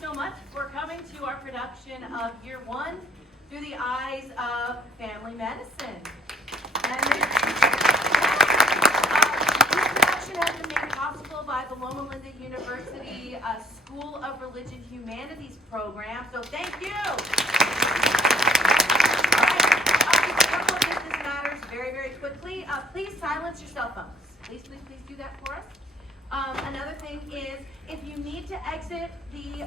so much for coming to our production of Year 1 through the eyes of family medicine. And this production has been made possible by the Loma Linda University School of Religion Humanities program, so thank you. All right, just a couple of business matters very, very quickly. Please silence your cell phones. Please do that for us. Another thing is, if you need to exit the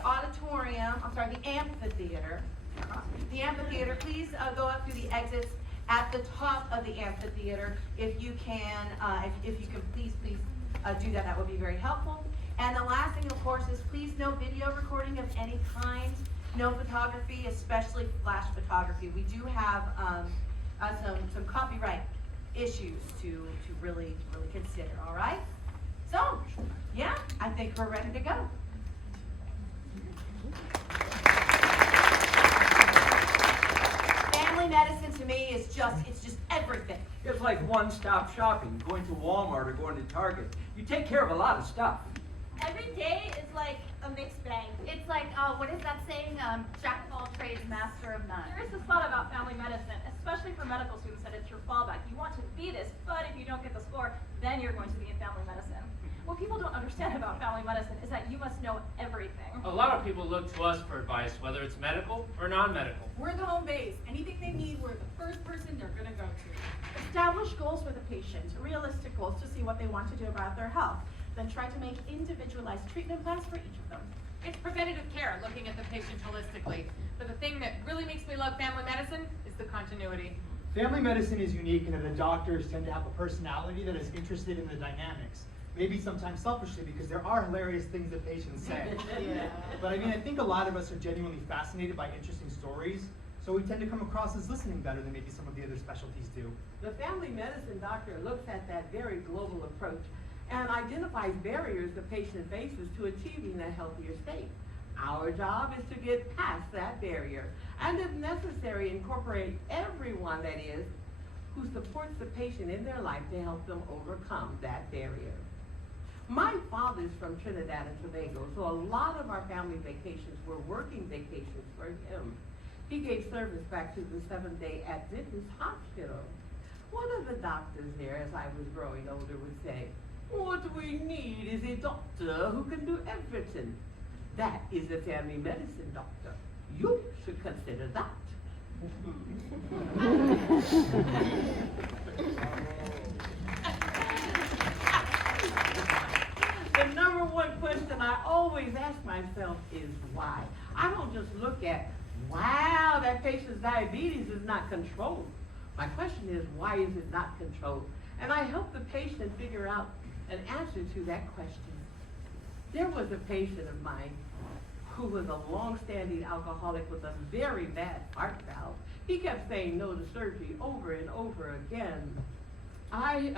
amphitheater, please go up through the exits at the top of the amphitheater. If you can, if you can please do that, that would be very helpful. And the last thing, of course, is please no video recording of any kind, no photography, especially flash photography. We do have some copyright issues to really consider, all right? So, yeah, I think we're ready to go. Family medicine to me is it's just everything. It's like one-stop shopping, going to Walmart or going to Target. You take care of a lot of stuff. Every day is like a mixed bag. It's like, what is that saying? Jack of all trades, master of none. There is this thought about family medicine, especially for medical students, that it's your fallback. You want to be this, but if you don't get the score, then you're going to be in family medicine. What people don't understand about family medicine is that you must know everything. A lot of people look to us for advice, whether it's medical or non-medical. We're the home base. Anything they need, we're the first person they're going to go to. Establish goals for the patient, realistic goals to see what they want to do about their health. Then try to make individualized treatment plans for each of them. It's preventative care, looking at the patient holistically. But the thing that really makes me love family medicine is the continuity. Family medicine is unique in that the doctors tend to have a personality that is interested in the dynamics. Maybe sometimes selfishly, because there are hilarious things that patients say. Yeah. But I mean, I think a lot of us are genuinely fascinated by interesting stories, so we tend to come across as listening better than maybe some of the other specialties do. The family medicine doctor looks at that very global approach and identifies barriers the patient faces to achieving a healthier state. Our job is to get past that barrier and, if necessary, incorporate everyone, that is, who supports the patient in their life to help them overcome that barrier. My father's from Trinidad and Tobago, so a lot of our family vacations were working vacations for him. He gave service back to the Seventh-day Adventist Hospital. One of the doctors there, as I was growing older, would say, "What we need is a doctor who can do everything. That is a family medicine doctor. You should consider that." The number one question I always ask myself is why. I don't just look at, wow, that patient's diabetes is not controlled. My question is, why is it not controlled? And I help the patient figure out an answer to that question. There was a patient of mine who was a long-standing alcoholic with a very bad heart valve. He kept saying no to surgery over and over again. I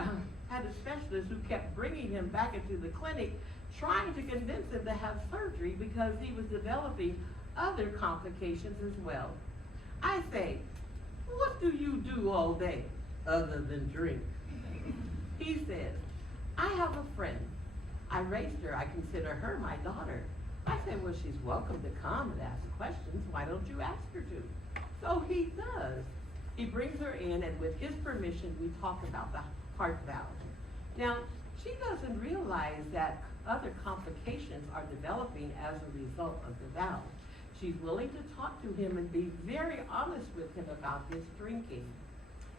had a specialist who kept bringing him back into the clinic, trying to convince him to have surgery because he was developing other complications as well. I say, "What do you do all day other than drink?" He says, "I have a friend. I raised her. I consider her my daughter." I said, "Well, she's welcome to come and ask questions. Why don't you ask her to?" So he does. He brings her in, and with his permission, we talk about the heart valve. Now, she doesn't realize that other complications are developing as a result of the valve. She's willing to talk to him and be very honest with him about his drinking.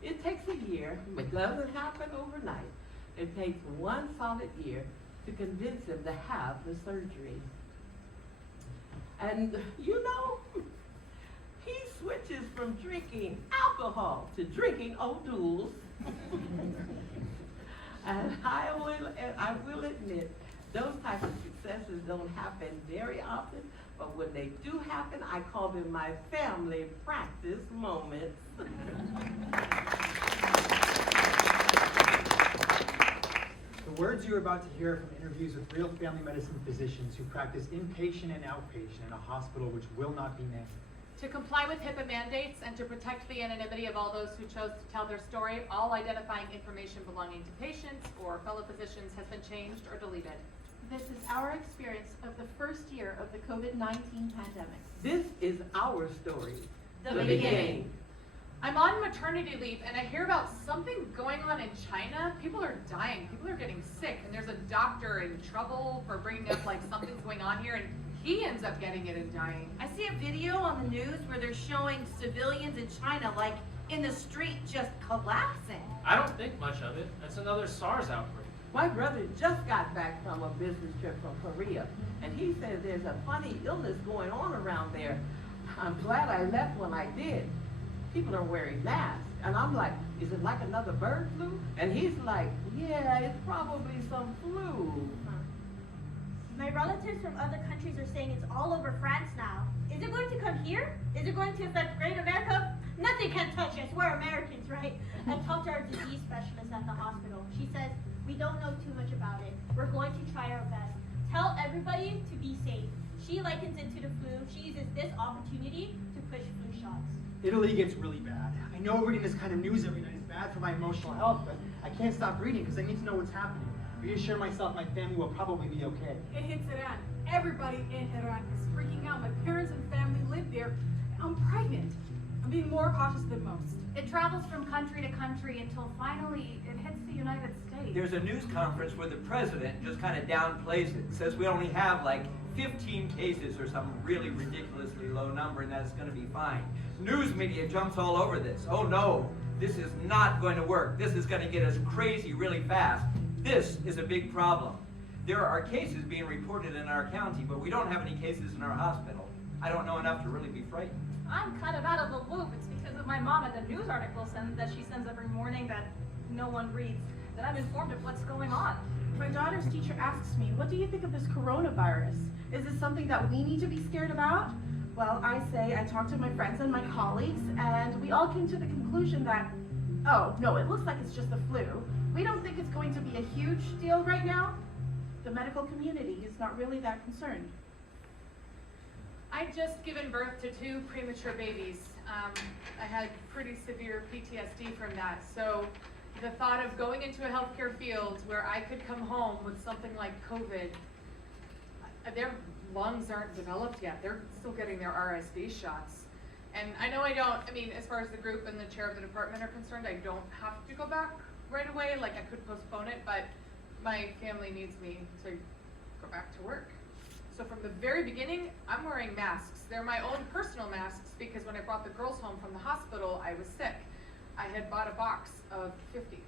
It takes a year. It doesn't happen overnight. It takes one solid year to convince him to have the surgery. And you know, he switches from drinking alcohol to drinking O'Doul's. And I will admit, those type of successes don't happen very often, but when they do happen, I call them my family practice moments. The words you're about to hear from interviews with real family medicine physicians who practice inpatient and outpatient in a hospital which will not be named. To comply with HIPAA mandates and to protect the anonymity of all those who chose to tell their story, all identifying information belonging to patients or fellow physicians has been changed or deleted. This is our experience of the first year of the COVID-19 pandemic. This is our story. The beginning. I'm on maternity leave and I hear about something going on in China. People are dying, people are getting sick, and there's a doctor in trouble for bringing up like something's going on here, and he ends up getting it and dying. I see a video on the news where they're showing civilians in China, like in the street, just collapsing. I don't think much of it. That's another SARS outbreak. My brother just got back from a business trip from Korea, and he says there's a funny illness going on around there. I'm glad I left when I did. People are wearing masks, and I'm like, is it like another bird flu? And he's like, yeah, it's probably some flu. My relatives from other countries are saying it's all over France now. Is it going to come here? Is it going to affect Great America? Nothing can touch us. We're Americans, right? I talked to our disease specialist at the hospital. She says, we don't know too much about it. We're going to try our best. Tell everybody to be safe. She likens it to the flu. She uses this opportunity to push flu shots. Italy gets really bad. I know reading this kind of news every night is bad for my emotional health, but I can't stop reading because I need to know what's happening. Reassure myself my family will probably be okay. It hits Iran. Everybody in Iran is freaking out. My parents and family live there. I'm pregnant. I'm being more cautious than most. It travels from country to country until finally it hits the United States. There's a news conference where the president just kind of downplays it, says we only have like 15 cases or some really ridiculously low number, and that's going to be fine. News media jumps all over this. Oh no, this is not going to work. This is going to get us crazy really fast. This is a big problem. There are cases being reported in our county, but we don't have any cases in our hospital. I don't know enough to really be frightened. I'm kind of out of the loop. It's because of my mom and the news articles that she sends every morning that no one reads, that I'm informed of what's going on. My daughter's teacher asks me, what do you think of this coronavirus? Is this something that we need to be scared about? Well, I say I talked to my friends and my colleagues, and we all came to the conclusion that, oh, no, it looks like it's just the flu. We don't think it's going to be a huge deal right now. The medical community is not really that concerned. I just given birth to 2 premature babies. I had pretty severe PTSD from that. So the thought of going into a healthcare field where I could come home with something like COVID, their lungs aren't developed yet. They're still getting their RSV shots. And I know as far as the group and the chair of the department are concerned, I don't have to go back right away. Like, I could postpone it, but my family needs me to go back to work. So from the very beginning, I'm wearing masks. They're my own personal masks because when I brought the girls home from the hospital, I was sick. I had bought a box of 50.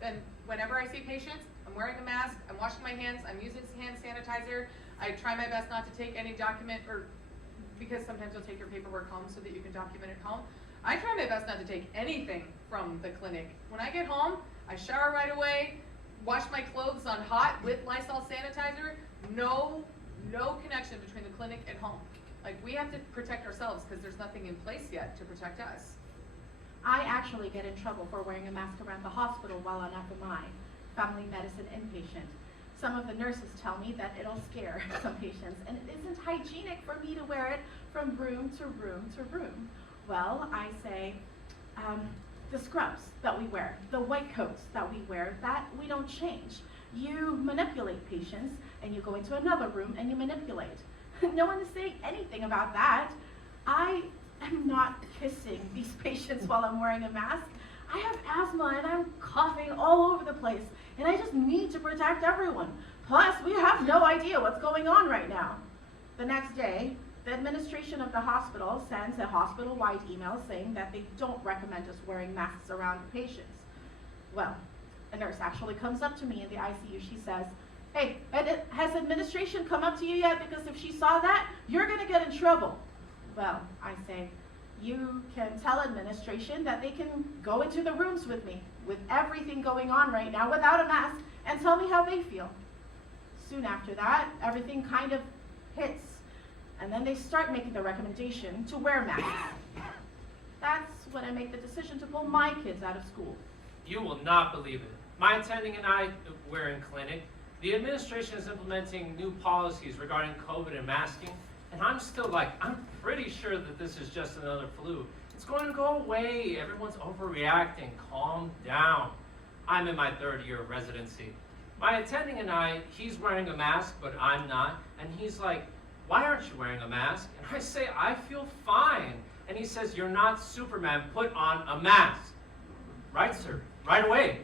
Then whenever I see patients, I'm wearing a mask, I'm washing my hands, I'm using hand sanitizer. I try my best not to take any document, or because sometimes you'll take your paperwork home so that you can document it home. I try my best not to take anything from the clinic. When I get home, I shower right away, wash my clothes on hot with Lysol sanitizer. No connection between the clinic and home. Like, we have to protect ourselves because there's nothing in place yet to protect us. I actually get in trouble for wearing a mask around the hospital while on FMI, family medicine inpatient. Some of the nurses tell me that it'll scare some patients, and it isn't hygienic for me to wear it from room to room to room. Well, I say, the scrubs that we wear, the white coats that we wear, that we don't change. You manipulate patients, and you go into another room and you manipulate. No one is saying anything about that. I am not kissing these patients while I'm wearing a mask. I have asthma and I'm coughing all over the place, and I just need to protect everyone. Plus, we have no idea what's going on right now. The next day, the administration of the hospital sends a hospital-wide email saying that they don't recommend us wearing masks around patients. Well, a nurse actually comes up to me in the ICU. She says, hey, has administration come up to you yet? Because if she saw that, you're gonna get in trouble. Well, I say, you can tell administration that they can go into the rooms with me, with everything going on right now without a mask, and tell me how they feel. Soon after that, everything kind of hits, and then they start making the recommendation to wear masks. That's when I make the decision to pull my kids out of school. You will not believe it. My attending and I, we're in clinic. The administration is implementing new policies regarding COVID and masking, and I'm still like, I'm pretty sure that this is just another flu. It's going to go away. Everyone's overreacting. Calm down. I'm in my 3rd year of residency. My attending and I, he's wearing a mask, but I'm not. And he's like, why aren't you wearing a mask? And I say, I feel fine. And he says, you're not Superman, put on a mask. Right, sir, right away.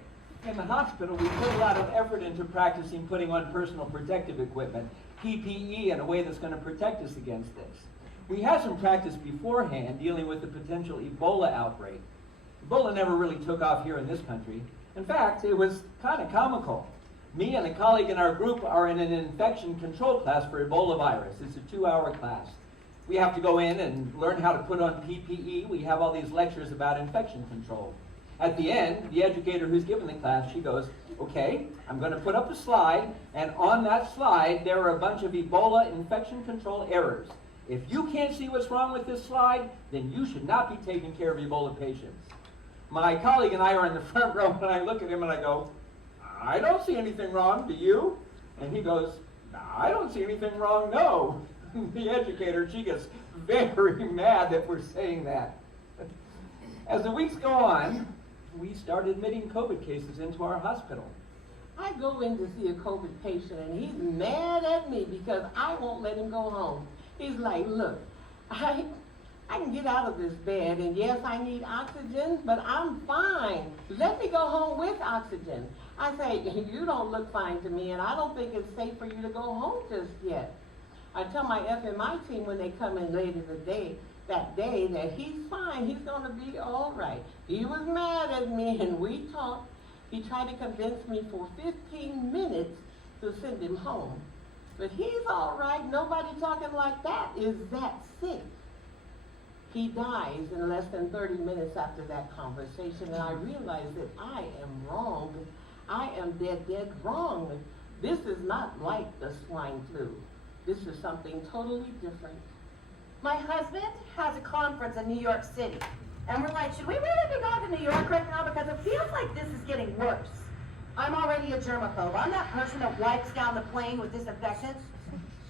In the hospital, we put a lot of effort into practicing putting on personal protective equipment, PPE, in a way that's going to protect us against this. We had some practice beforehand dealing with the potential Ebola outbreak. Ebola never really took off here in this country. In fact, it was kind of comical. Me and a colleague in our group are in an infection control class for Ebola virus. It's a 2-hour class. We have to go in and learn how to put on PPE. We have all these lectures about infection control. At the end, the educator who's given the class, she goes, okay, I'm going to put up a slide, and on that slide, there are a bunch of Ebola infection control errors. If you can't see what's wrong with this slide, then you should not be taking care of Ebola patients. My colleague and I are in the front row, and I look at him and I go, I don't see anything wrong, do you? And he goes, I don't see anything wrong, no. The educator, she gets very mad that we're saying that. As the weeks go on, we start admitting COVID cases into our hospital. I go in to see a COVID patient and he's mad at me because I won't let him go home. He's like, look, I can get out of this bed, and yes, I need oxygen, but I'm fine. Let me go home with oxygen. I say, you don't look fine to me, and I don't think it's safe for you to go home just yet. I tell my FMI team when they come in later that day that he's fine, he's gonna be all right. He was mad at me, and we talked. He tried to convince me for 15 minutes to send him home. But he's all right. Nobody talking like that is that sick. He dies in less than 30 minutes after that conversation, and I realize that I am wrong. I am dead wrong. This is not like the swine flu. This is something totally different. My husband has a conference in New York City, and we're like, should we really be going to New York right now? Because it feels like this is getting worse. I'm already a germaphobe. I'm that person that wipes down the plane with disinfectant.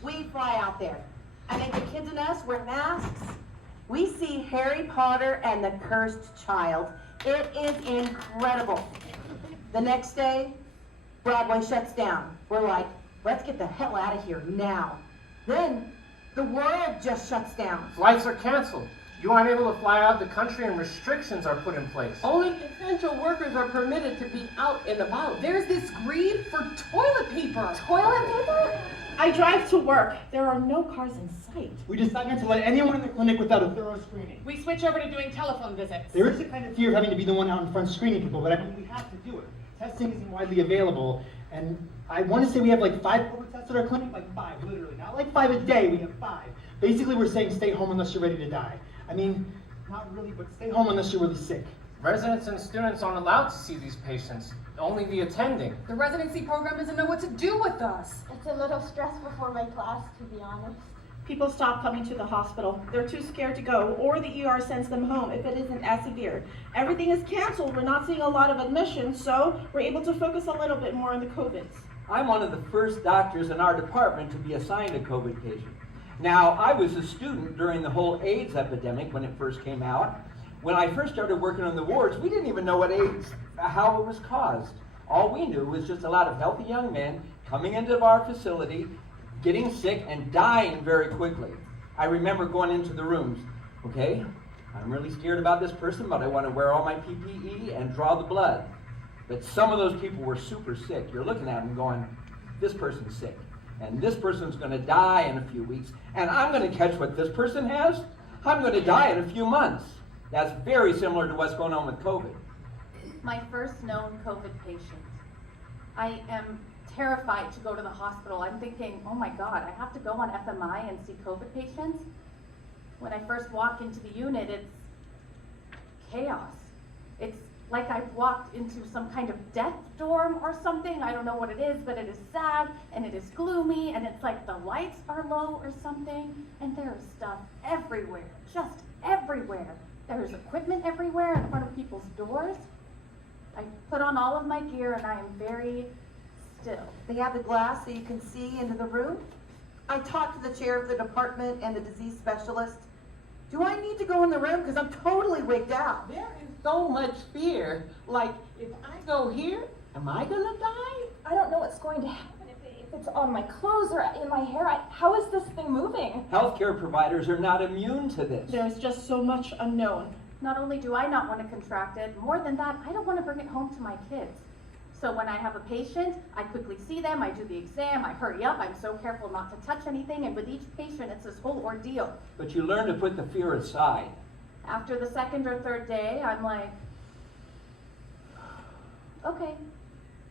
We fly out there. I make the kids and us wear masks. We see Harry Potter and the Cursed Child. It is incredible. The next day, Broadway shuts down. We're like, let's get the hell out of here now. Then, the world just shuts down. Flights are canceled. You aren't able to fly out of the country and restrictions are put in place. Only essential workers are permitted to be out and about. There's this greed for toilet paper. Toilet paper? I drive to work. There are no cars in sight. We decided to let anyone in the clinic without a thorough screening. We switch over to doing telephone visits. There is a kind of fear of having to be the one out in front screening people, but I mean, we have to do it. Testing isn't widely available, and I want to say we have like 5 COVID tests at our clinic, like 5, literally. Not like 5 a day, we have 5. Basically, we're saying stay home unless you're ready to die. I mean, not really, but stay home unless you're really sick. Residents and students aren't allowed to see these patients, only the attending. The residency program doesn't know what to do with us. It's a little stress before my class, to be honest. People stop coming to the hospital. They're too scared to go, or the ER sends them home if it isn't as severe. Everything is canceled. We're not seeing a lot of admissions, so we're able to focus a little bit more on the COVIDs. I'm one of the first doctors in our department to be assigned a COVID patient. Now, I was a student during the whole AIDS epidemic when it first came out. When I first started working on the wards, we didn't even know what AIDS, how it was caused. All we knew was just a lot of healthy young men coming into our facility, getting sick and dying very quickly. I remember going into the rooms, okay, I'm really scared about this person, but I want to wear all my PPE and draw the blood. But some of those people were super sick. You're looking at them going, this person's sick, and this person's going to die in a few weeks, and I'm going to catch what this person has. I'm going to die in a few months. That's very similar to what's going on with COVID. My first known COVID patient. I am terrified to go to the hospital. I'm thinking, oh my God, I have to go on FMI and see COVID patients? When I first walk into the unit, it's chaos. It's like I've walked into some kind of death dorm or something. I don't know what it is, but it is sad and it is gloomy and it's like the lights are low or something, and there is stuff everywhere, just everywhere. There is equipment everywhere in front of people's doors. I put on all of my gear and I am very still. They have the glass so you can see into the room. I talked to the chair of the department and the disease specialist. Do I need to go in the room? Because I'm totally wigged out. There is so much fear. Like, if I go here, Am I gonna die? I don't know what's going to happen if it's on my clothes or in my hair. How is this thing moving? Healthcare providers are not immune to this. There's just so much unknown. Not only do I not want to contract it, more than that, I don't want to bring it home to my kids. So when I have a patient, I quickly see them, I do the exam, I hurry up, I'm so careful not to touch anything, and with each patient, it's this whole ordeal. But you learn to put the fear aside. After the second or third day, I'm like, okay,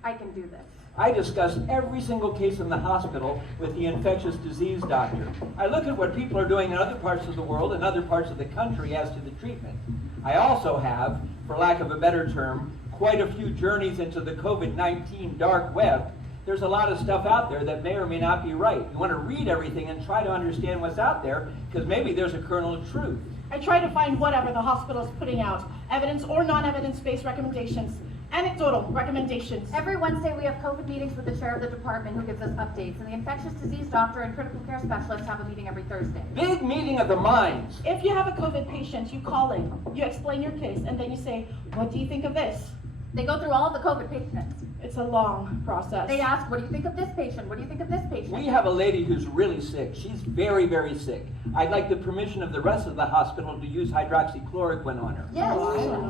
I can do this. I discuss every single case in the hospital with the infectious disease doctor. I look at what people are doing in other parts of the world and other parts of the country as to the treatment. I also have, for lack of a better term, quite a few journeys into the COVID-19 dark web. There's a lot of stuff out there that may or may not be right. You want to read everything and try to understand what's out there, because maybe there's a kernel of truth. I try to find whatever the hospital is putting out, evidence or non-evidence-based recommendations, anecdotal recommendations. Every Wednesday, we have COVID meetings with the chair of the department who gives us updates, and the infectious disease doctor and critical care specialist have a meeting every Thursday. Big meeting of the minds. If you have a COVID patient, you call in, you explain your case, and then you say, what do you think of this? They go through all of the COVID patients. It's a long process. They ask, what do you think of this patient? What do you think of this patient? We have a lady who's really sick. She's very, very sick. I'd like the permission of the rest of the hospital to use hydroxychloroquine on her. Yes.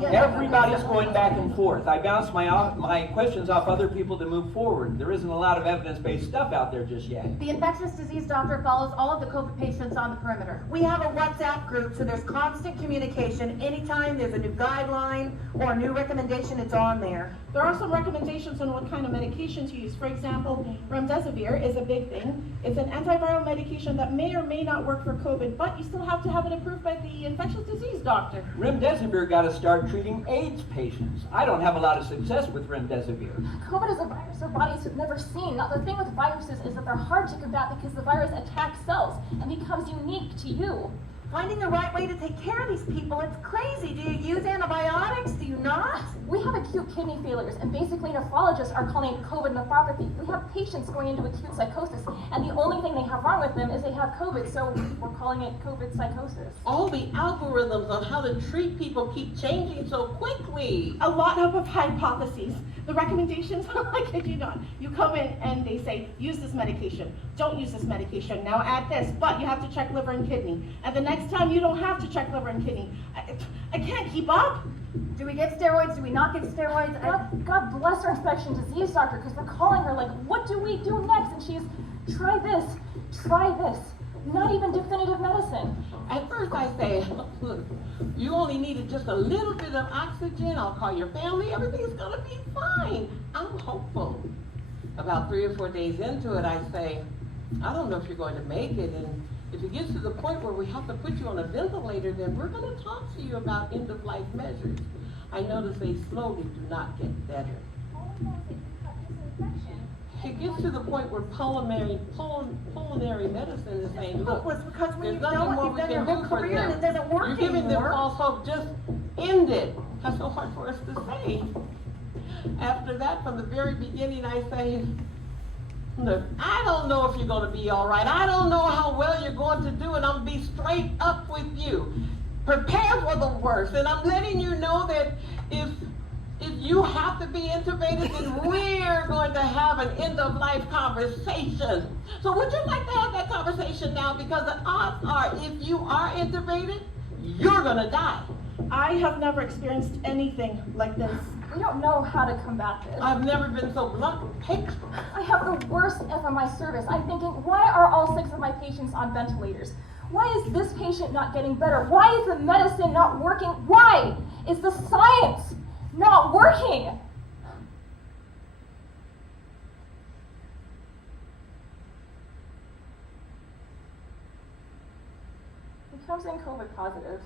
Yes. Everybody's going back and forth. I bounce my questions off other people to move forward. There isn't a lot of evidence-based stuff out there just yet. The infectious disease doctor follows all of the COVID patients on the perimeter. We have a WhatsApp group, so there's constant communication. Anytime there's a new guideline or a new recommendation, it's on there. There are some recommendations on what kind of medications to use. For example, remdesivir is a big thing. It's an antiviral medication that may or may not work for COVID, but you still have to have it approved by the infectious disease doctor. Remdesivir got to start treating AIDS patients. I don't have a lot of success with remdesivir. COVID is a virus our bodies have never seen. Now, the thing with viruses is that they're hard to combat because the virus attacks cells and becomes unique to you. Finding the right way to take care of these people, it's crazy. Do you use antibiotics? Do you not? We have acute kidney failures, and basically nephrologists are calling it COVID nephropathy. We have patients going into acute psychosis, and the only thing they have wrong with them is they have COVID, so we're calling it COVID psychosis. All the algorithms on how to treat people keep changing so quickly. A lot of hypotheses. The recommendations, I kid you not. You come in and they say, use this medication. Don't use this medication. Now add this, but you have to check liver and kidney. And the next time you don't have to check liver and kidney. I can't keep up. Do we get steroids? Do we not get steroids? God bless our infectious disease doctor, because we're calling her like, what do we do next? And she's, try this, try this. Not even definitive medicine. At first I say, look, you only needed just a little bit of oxygen. I'll call your family. Everything's gonna be fine. I'm hopeful. About 3 or 4 days into it, I say, I don't know if you're going to make it. And if it gets to the point where we have to put you on a ventilator, then we're going to talk to you about end-of-life measures. I notice they slowly do not get better. It gets to the point where pulmonary medicine is saying, look, because when there's you've nothing done more what we you've done can your do whole for career and them. it doesn't work You're giving them anymore. false hope. Just end it. That's so hard for us to say. After that, from the very beginning, I say, look, I don't know if you're going to be all right. I don't know how well you're going to do, and I'm going to be straight up with you. Prepare for the worst, and I'm letting you know that if you have to be intubated, then we're going to have an end-of-life conversation. So would you like to have that conversation now? Because the odds are, if you are intubated, you're going to die. I have never experienced anything like this. We don't know how to combat this. I've never been so blunt. Hey. I have the worst FMI service. I'm thinking, why are all 6 of my patients on ventilators? Why is this patient not getting better? Why is the medicine not working? Why is the science not working? He comes in COVID positive,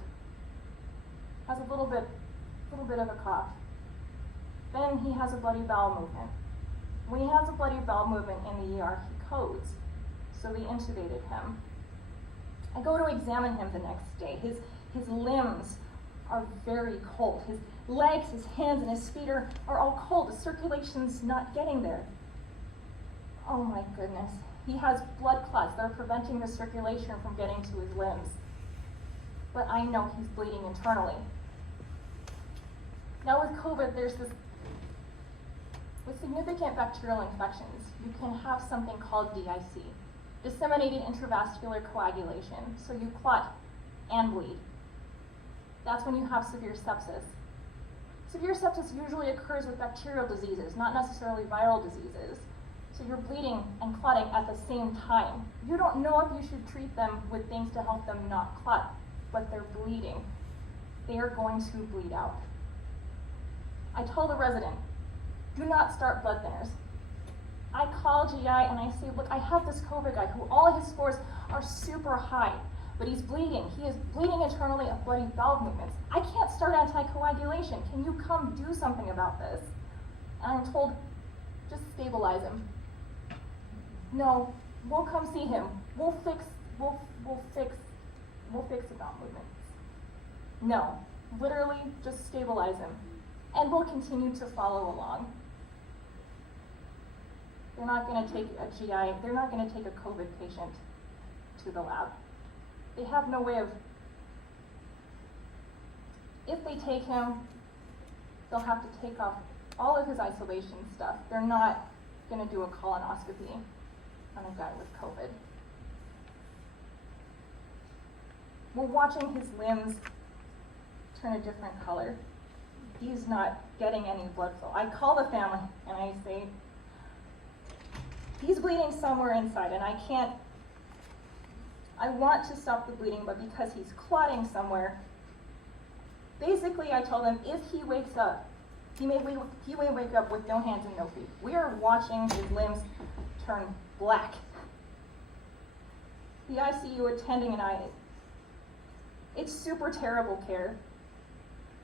has a little bit of a cough. Then he has a bloody bowel movement. When he has a bloody bowel movement in the ER, he codes. So we intubated him. I go to examine him the next day. His limbs are very cold. His legs, his hands, and his feet are all cold. The circulation's not getting there. Oh my goodness. He has blood clots that are preventing the circulation from getting to his limbs. But I know he's bleeding internally. Now with COVID, there's this With significant bacterial infections, you can have something called DIC, disseminated intravascular coagulation, so you clot and bleed. That's when you have severe sepsis. Severe sepsis usually occurs with bacterial diseases, not necessarily viral diseases. So you're bleeding and clotting at the same time. You don't know if you should treat them with things to help them not clot, but they're bleeding. They are going to bleed out. I told the resident, do not start blood thinners. I call GI and I say, look, I have this COVID guy who all his scores are super high, but he's bleeding. He is bleeding internally of bloody valve movements. I can't start anticoagulation. Can you come do something about this? And I'm told, just stabilize him. No, we'll come see him. We'll fix the valve movements. No, literally just stabilize him. And we'll continue to follow along. They're not gonna take a GI, they're not gonna take a COVID patient to the lab. They have no way of, if they take him, they'll have to take off all of his isolation stuff. They're not gonna do a colonoscopy on a guy with COVID. We're watching his limbs turn a different color. He's not getting any blood flow. I call the family and I say, he's bleeding somewhere inside and I want to stop the bleeding, but because he's clotting somewhere, basically I tell them if he wakes up, he may wake up with no hands and no feet. We are watching his limbs turn black. The ICU attending and I, it's super terrible care.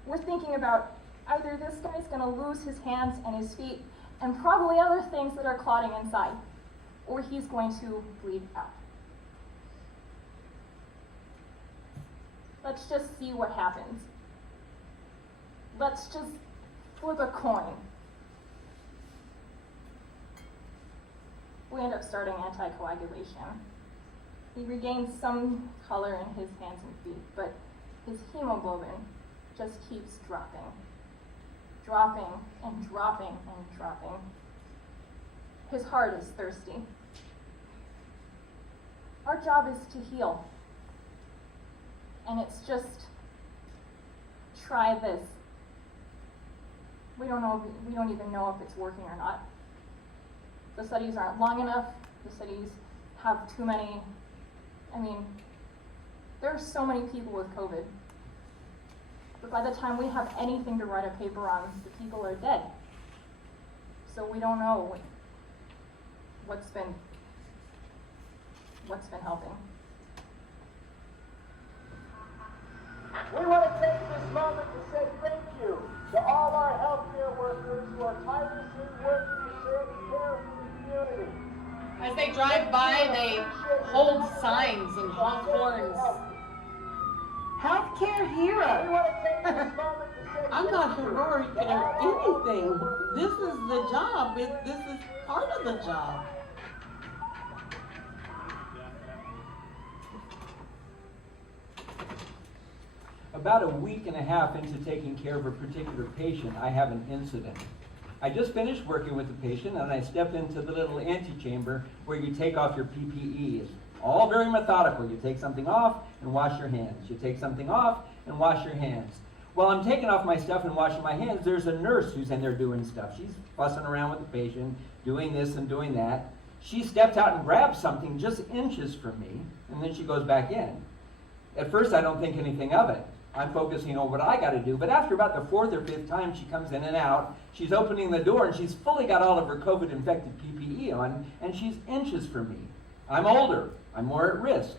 We're thinking about either this guy's gonna lose his hands and his feet and probably other things that are clotting inside, or he's going to bleed out. Let's just see what happens. Let's just flip a coin. We end up starting anticoagulation. He regains some color in his hands and feet, but his hemoglobin just keeps dropping. Dropping and dropping and dropping. His heart is thirsty. Our job is to heal. And it's just, try this. We don't even know if it's working or not. The studies aren't long enough. The studies have too many. I mean, there are so many people with COVID. But by the time we have anything to write a paper on, the people are dead. So we don't know what's been helping. We want to take this moment to say thank you to all our healthcare workers who are tirelessly working to serve and care for the community. As they drive by, they hold signs and honk horns. Healthcare hero. We want to take this moment to say I'm not heroic or anything. This is the job. This is part of the job. About a week and a half into taking care of a particular patient, I have an incident. I just finished working with the patient and I step into the little antechamber where you take off your PPE. It's all very methodical. You take something off and wash your hands. You take something off and wash your hands. While I'm taking off my stuff and washing my hands, there's a nurse who's in there doing stuff. She's fussing around with the patient, doing this and doing that. She steps out and grabs something just inches from me, and then she goes back in. At first, I don't think anything of it. I'm focusing on what I got to do, but after about the fourth or fifth time she comes in and out, she's opening the door and she's fully got all of her COVID-infected PPE on, and she's inches from me. I'm older. I'm more at risk.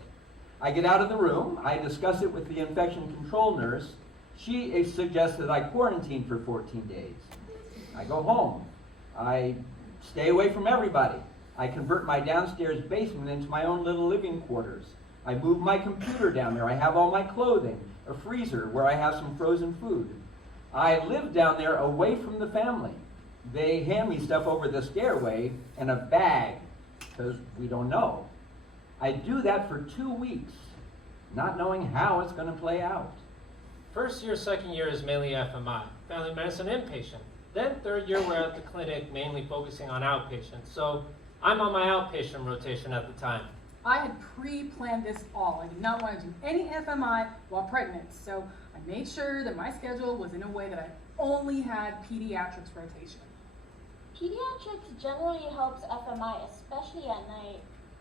I get out of the room. I discuss it with the infection control nurse. She suggests that I quarantine for 14 days. I go home. I stay away from everybody. I convert my downstairs basement into my own little living quarters. I move my computer down there. I have all my clothing, a freezer where I have some frozen food. I live down there away from the family. They hand me stuff over the stairway in a bag because we don't know. I do that for 2 weeks, not knowing how it's going to play out. First year, second year is mainly FMI, family medicine inpatient. Then third year, we're at the clinic mainly focusing on outpatients. So I'm on my outpatient rotation at the time. I had pre-planned this all. I did not want to do any FMI while pregnant, so I made sure that my schedule was in a way that I only had pediatrics rotation. Pediatrics generally helps FMI, especially at night.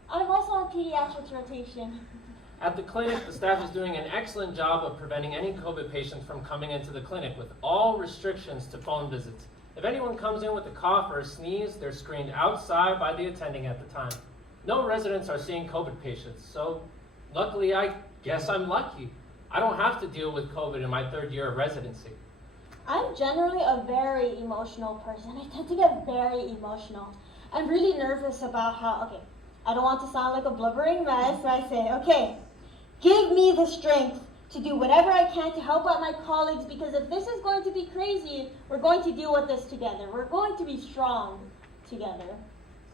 I'm also on pediatrics rotation. At the clinic, the staff is doing an excellent job of preventing any COVID patients from coming into the clinic with all restrictions to phone visits. If anyone comes in with a cough or a sneeze, they're screened outside by the attending at the time. No residents are seeing COVID patients, so luckily, I guess I'm lucky. I don't have to deal with COVID in my third year of residency. I'm generally a very emotional person. I tend to get very emotional. I'm really nervous about I don't want to sound like a blubbering mess, so I say, okay, give me the strength to do whatever I can to help out my colleagues, because if this is going to be crazy, we're going to deal with this together. We're going to be strong together.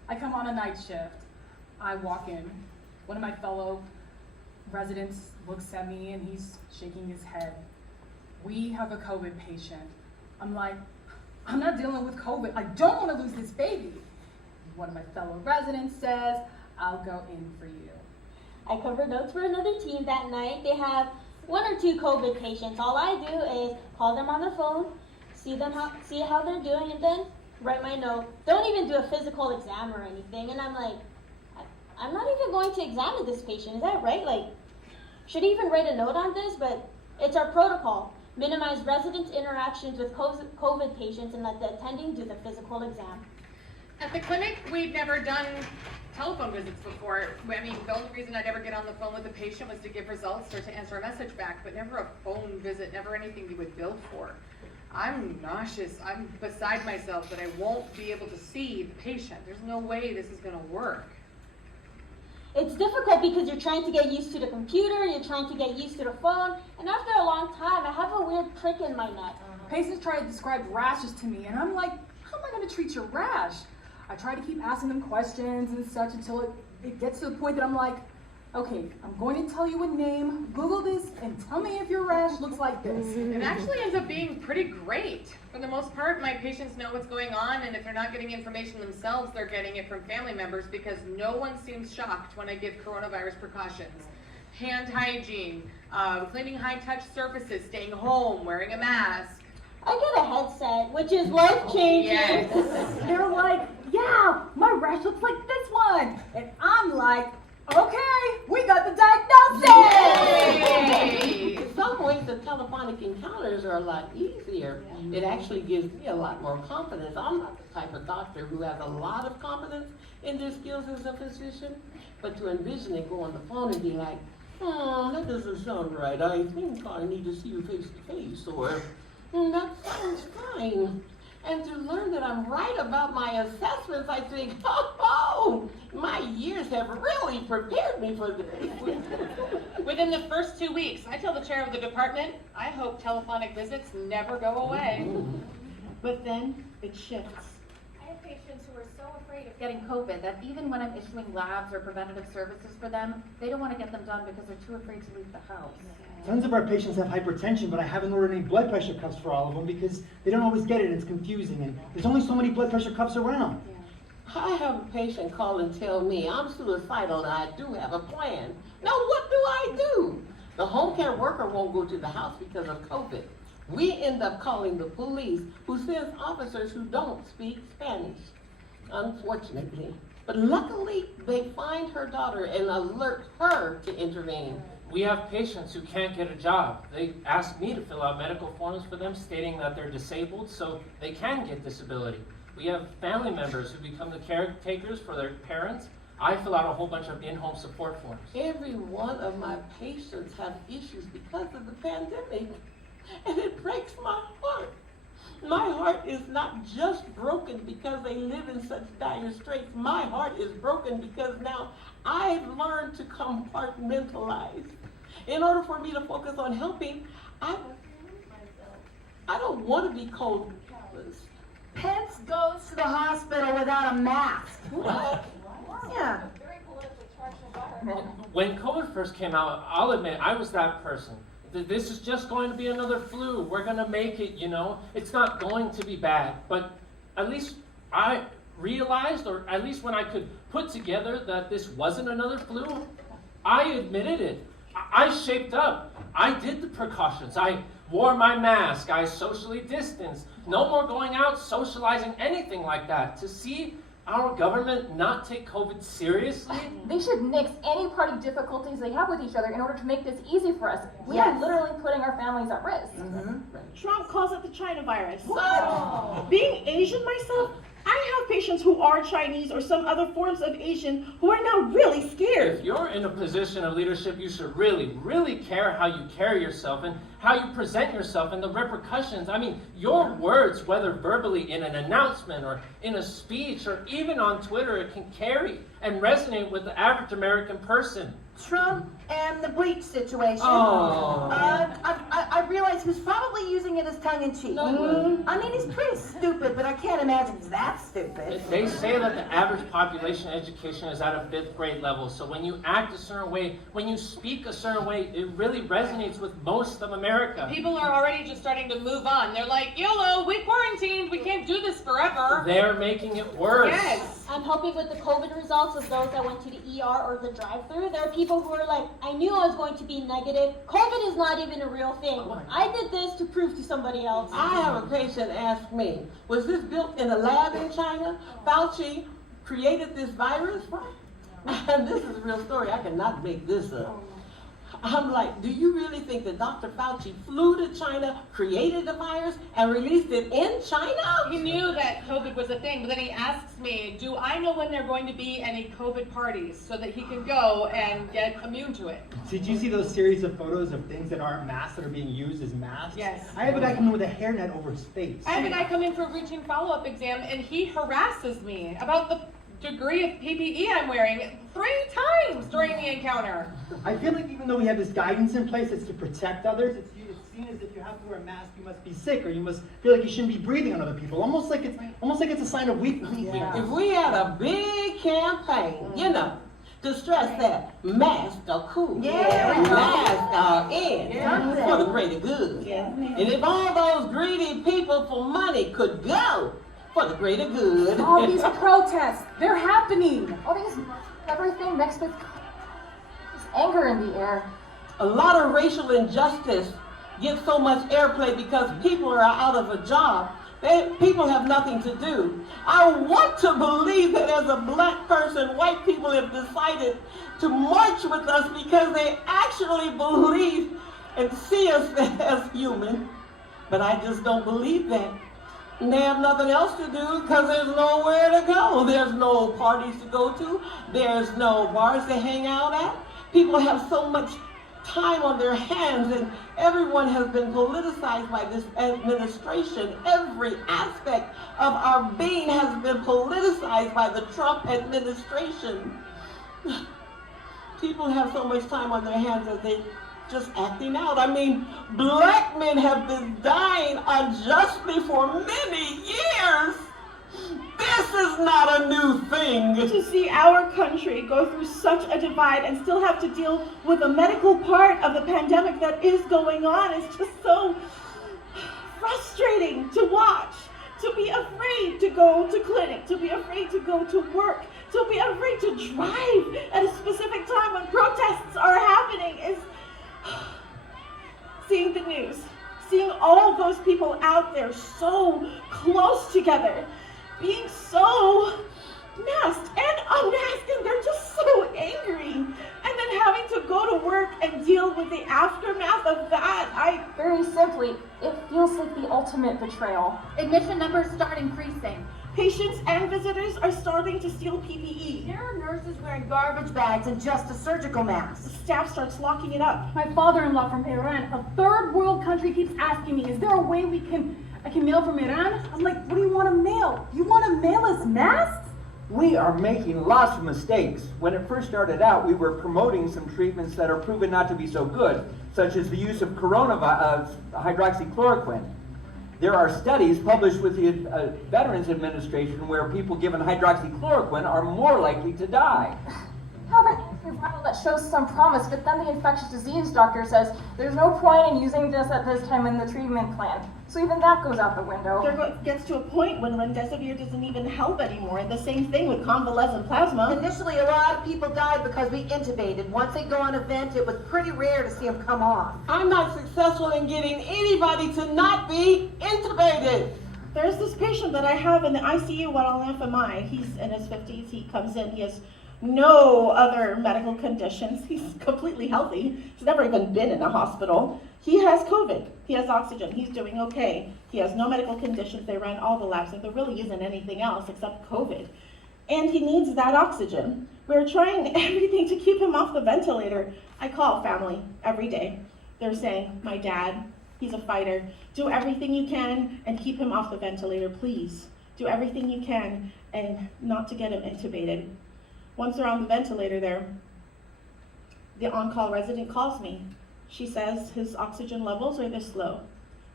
I come on a night shift. I walk in. One of my fellow residents looks at me and he's shaking his head. We have a COVID patient. I'm like, I'm not dealing with COVID. I don't want to lose this baby. One of my fellow residents says, I'll go in for you. I cover notes for another team that night. They have 1 or 2 COVID patients. All I do is call them on the phone, see how they're doing, and then write my note. Don't even do a physical exam or anything. And I'm like, I'm not even going to examine this patient. Is that right? Like, should I even write a note on this? But it's our protocol. Minimize residents' interactions with COVID patients and let the attending do the physical exam. At the clinic, we'd never done telephone visits before. I mean, the only reason I'd ever get on the phone with a patient was to give results or to answer a message back, but never a phone visit, never anything you would bill for. I'm nauseous. I'm beside myself that I won't be able to see the patient. There's no way this is going to work. It's difficult because you're trying to get used to the computer, you're trying to get used to the phone, and after a long time, I have a weird prick in my neck. Patients try to describe rashes to me, and I'm like, how am I going to treat your rash? I try to keep asking them questions and such until it gets to the point that I'm like, okay, I'm going to tell you a name, Google this, and tell me if your rash looks like this. It actually ends up being pretty great. For the most part, my patients know what's going on, and if they're not getting information themselves, they're getting it from family members because no one seems shocked when I give coronavirus precautions. Hand hygiene, cleaning high-touch surfaces, staying home, wearing a mask. I get a headset, which is life-changing. Yes. They're like, yeah, my rash looks like this one. And I'm like, okay, we got the diagnosis! Yay! In some ways, the telephonic encounters are a lot easier. It actually gives me a lot more confidence. I'm not the type of doctor who has a lot of confidence in their skills as a physician, but to envision it go on the phone and be like, that doesn't sound right. I think I need to see you face to face, or that sounds fine. And to learn that I'm right about my assessments, I think, oh, my years have really prepared me for this. Within the first 2 weeks, I tell the chair of the department, I hope telephonic visits never go away. But then it shifts. I have patients who are so afraid of getting COVID that even when I'm issuing labs or preventative services for them, they don't want to get them done because they're too afraid to leave the house. Tons of our patients have hypertension, but I haven't ordered any blood pressure cuffs for all of them because they don't always get it and it's confusing, and there's only so many blood pressure cuffs around. I have a patient call and tell me I'm suicidal and I do have a plan. Now what do I do? The home care worker won't go to the house because of COVID. We end up calling the police, who sends officers who don't speak Spanish, unfortunately. But luckily, they find her daughter and alert her to intervene. We have patients who can't get a job. They ask me to fill out medical forms for them stating that they're disabled so they can get disability. We have family members who become the caretakers for their parents. I fill out a whole bunch of in-home support forms. Every one of my patients have issues because of the pandemic, and it breaks my heart. My heart is not just broken because they live in such dire straits. My heart is broken because now I've learned to compartmentalize. In order for me to focus on helping, I don't want to be cold. Pence goes to the hospital without a mask. What? Yeah. Very politically charged environment. When COVID first came out, I'll admit I was that person. This is just going to be another flu. We're going to make it, you know. It's not going to be bad. But at least I realized, or at least when I could put together that this wasn't another flu, I admitted it. I shaped up. I did the precautions. I wore my mask. I socially distanced. No more going out, socializing, anything like that. To see our government not take COVID seriously? They should nix any party difficulties they have with each other in order to make this easy for us. We Yes. are literally putting our families at risk. Trump calls it the China virus. Being Asian myself, I have patients who are Chinese or some other forms of Asian who are now really scared. If you're in a position of leadership, you should really care how you carry yourself and how you present yourself and the repercussions. I mean, your words, whether verbally in an announcement or in a speech or even on Twitter, it can carry and resonate with the average American person. Trump and the bleach situation. Oh. I realize he's probably using it as tongue-in-cheek. I mean, he's pretty stupid, but I can't imagine he's that stupid. They say that the average population education is at a 5th grade level. So when you act a certain way, when you speak a certain way, it really resonates with most of America. People are already just starting to move on. They're like, YOLO, we quarantined, we can't do this forever. They're making it worse. Yes. I'm hoping with the COVID results of those that went to the ER or the drive-thru, there are people who are like, I knew I was going to be negative. COVID is not even a real thing. I did this to prove to somebody else. I have a patient ask me, was this built in a lab in China? Fauci created this virus, right? And this is a real story. I cannot make this up. I'm like, do you really think that Dr. Fauci flew to China, created the virus, and released it in China? He knew that COVID was a thing, but then he asks me, do I know when there are going to be any COVID parties so that he can go and get immune to it? Did you see those series of photos of things that aren't masks that are being used as masks? Yes. I have a guy come in with a hairnet over his face. I have a guy come in for a routine follow-up exam, and he harasses me about the degree of PPE I'm wearing 3 times during the encounter. I feel like even though we have this guidance in place that's to protect others, it's seen as if you have to wear a mask, you must be sick, or you must feel like you shouldn't be breathing on other people. Almost like it's a sign of weakness. If we had a big campaign, you know, to stress that masks are cool, masks are in for the greater good. And if all those greedy people for money could go for the greater good. All these protests, they're happening. All these, everything mixed with this anger in the air. A lot of racial injustice gets so much airplay because people are out of a job. People have nothing to do. I want to believe that as a black person, white people have decided to march with us because they actually believe and see us as human. But I just don't believe that. And they have nothing else to do because there's nowhere to go. There's no parties to go to. There's no bars to hang out at. People have so much time on their hands, and everyone has been politicized by this administration. Every aspect of our being has been politicized by the Trump administration. People have so much time on their hands that they just acting out. I mean, black men have been dying unjustly for many years. This is not a new thing. To see our country go through such a divide and still have to deal with the medical part of the pandemic that is going on is just so frustrating to watch. To be afraid to go to clinic, to be afraid to go to work, to be afraid to drive at a specific time when protests are happening is seeing the news, seeing all those people out there so close together, being so masked and unmasked, and they're just so angry. And then having to go to work and deal with the aftermath of that, Very simply, it feels like the ultimate betrayal. Admission numbers start increasing. patients and visitors are starting to steal PPE. There are nurses wearing garbage bags and just a surgical mask. The staff starts locking it up. My father-in-law from Iran, a third world country, keeps asking me, is there a way I can mail from Iran? I'm like, what do you want to mail? You want to mail us masks? We are making lots of mistakes. When it first started out, we were promoting some treatments that are proven not to be so good, such as the use of hydroxychloroquine. There are studies published with the Veterans Administration where people given hydroxychloroquine are more likely to die. survival that shows some promise, but then the infectious disease doctor says there's no point in using this at this time in the treatment plan. So even that goes out the window. There gets to a point when remdesivir doesn't even help anymore, and the same thing with convalescent plasma. Initially, a lot of people died because we intubated. Once they go on a vent, it was pretty rare to see them come off. I'm not successful in getting anybody to not be intubated. There's this patient that I have in the ICU while on FMI. He's in his 50s. He comes in. He has no other medical conditions. He's completely healthy. He's never even been in a hospital. He has COVID. He has oxygen. He's doing okay. He has no medical conditions. They ran all the labs, and there really isn't anything else except COVID. And he needs that oxygen. We're trying everything to keep him off the ventilator. I call family every day. They're saying, my dad, he's a fighter. Do everything you can and keep him off the ventilator, please. Do everything you can and not to get him intubated. Once they're on the ventilator there, the on-call resident calls me. She says his oxygen levels are this low.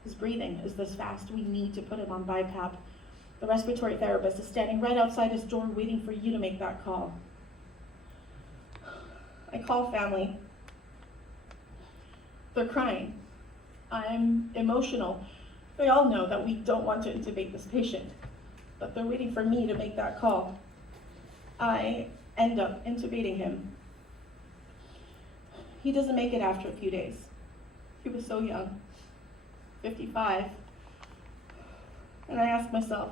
His breathing is this fast. We need to put him on BiPAP. The respiratory therapist is standing right outside his door waiting for you to make that call. I call family. They're crying. I'm emotional. They all know that we don't want to intubate this patient, but they're waiting for me to make that call. I end up intubating him. He doesn't make it after a few days. He was so young, 55. And I ask myself,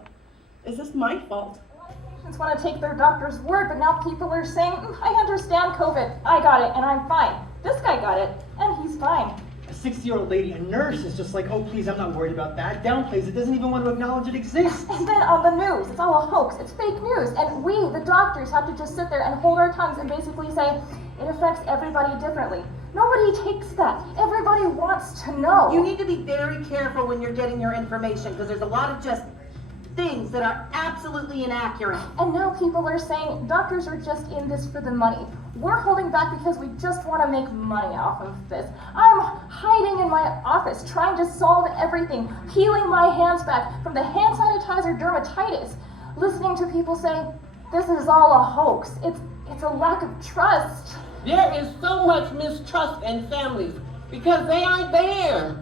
is this my fault? A lot of patients want to take their doctor's word, but now people are saying, I understand COVID, I got it, and I'm fine. This guy got it, and he's fine. A 60-year-old lady, a nurse, is just like, oh, please, I'm not worried about that. Downplays it, doesn't even want to acknowledge it exists. And then on the news, it's all a hoax, it's fake news, and we, the doctors, have to just sit there and hold our tongues and basically say, it affects everybody differently. Nobody takes that. Everybody wants to know. You need to be very careful when you're getting your information, because there's a lot of just things that are absolutely inaccurate. And now people are saying doctors are just in this for the money. We're holding back because we just want to make money off of this. I'm hiding in my office, trying to solve everything, peeling my hands back from the hand sanitizer dermatitis, listening to people say, this is all a hoax. It's a lack of trust. There is so much mistrust in families because they aren't there.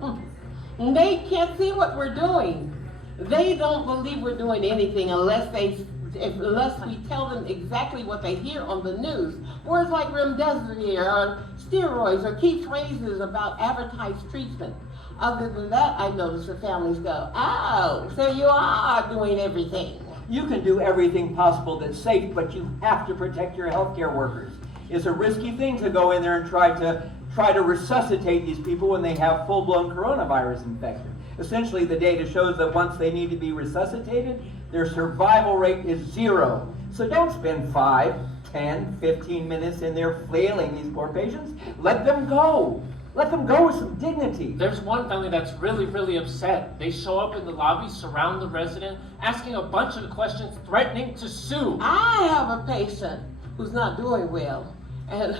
They can't see what we're doing. They don't believe we're doing anything unless we tell them exactly what they hear on the news. Words like remdesivir or steroids or key phrases about advertised treatment. Other than that, I notice the families go, oh, so you are doing everything. You can do everything possible that's safe, but you have to protect your healthcare workers. It's a risky thing to go in there and try to resuscitate these people when they have full-blown coronavirus infection. Essentially, the data shows that once they need to be resuscitated, their survival rate is 0. So don't spend 5, 10, 15 minutes in there flailing these poor patients. Let them go. Let them go with some dignity. There's one family that's really, really upset. They show up in the lobby, surround the resident, asking a bunch of questions, threatening to sue. I have a patient who's not doing well, and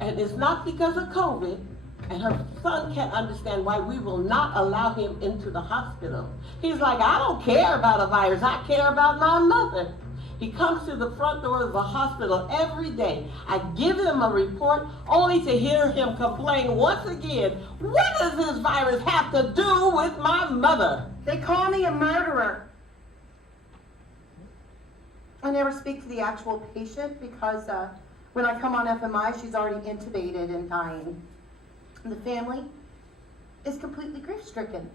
it's not because of COVID, and her son can't understand why we will not allow him into the hospital. He's like, I don't care about a virus, I care about my mother. He comes to the front door of the hospital every day. I give him a report only to hear him complain once again, what does this virus have to do with my mother? They call me a murderer. I never speak to the actual patient because when I come on FMI, she's already intubated and dying. And the family is completely grief-stricken.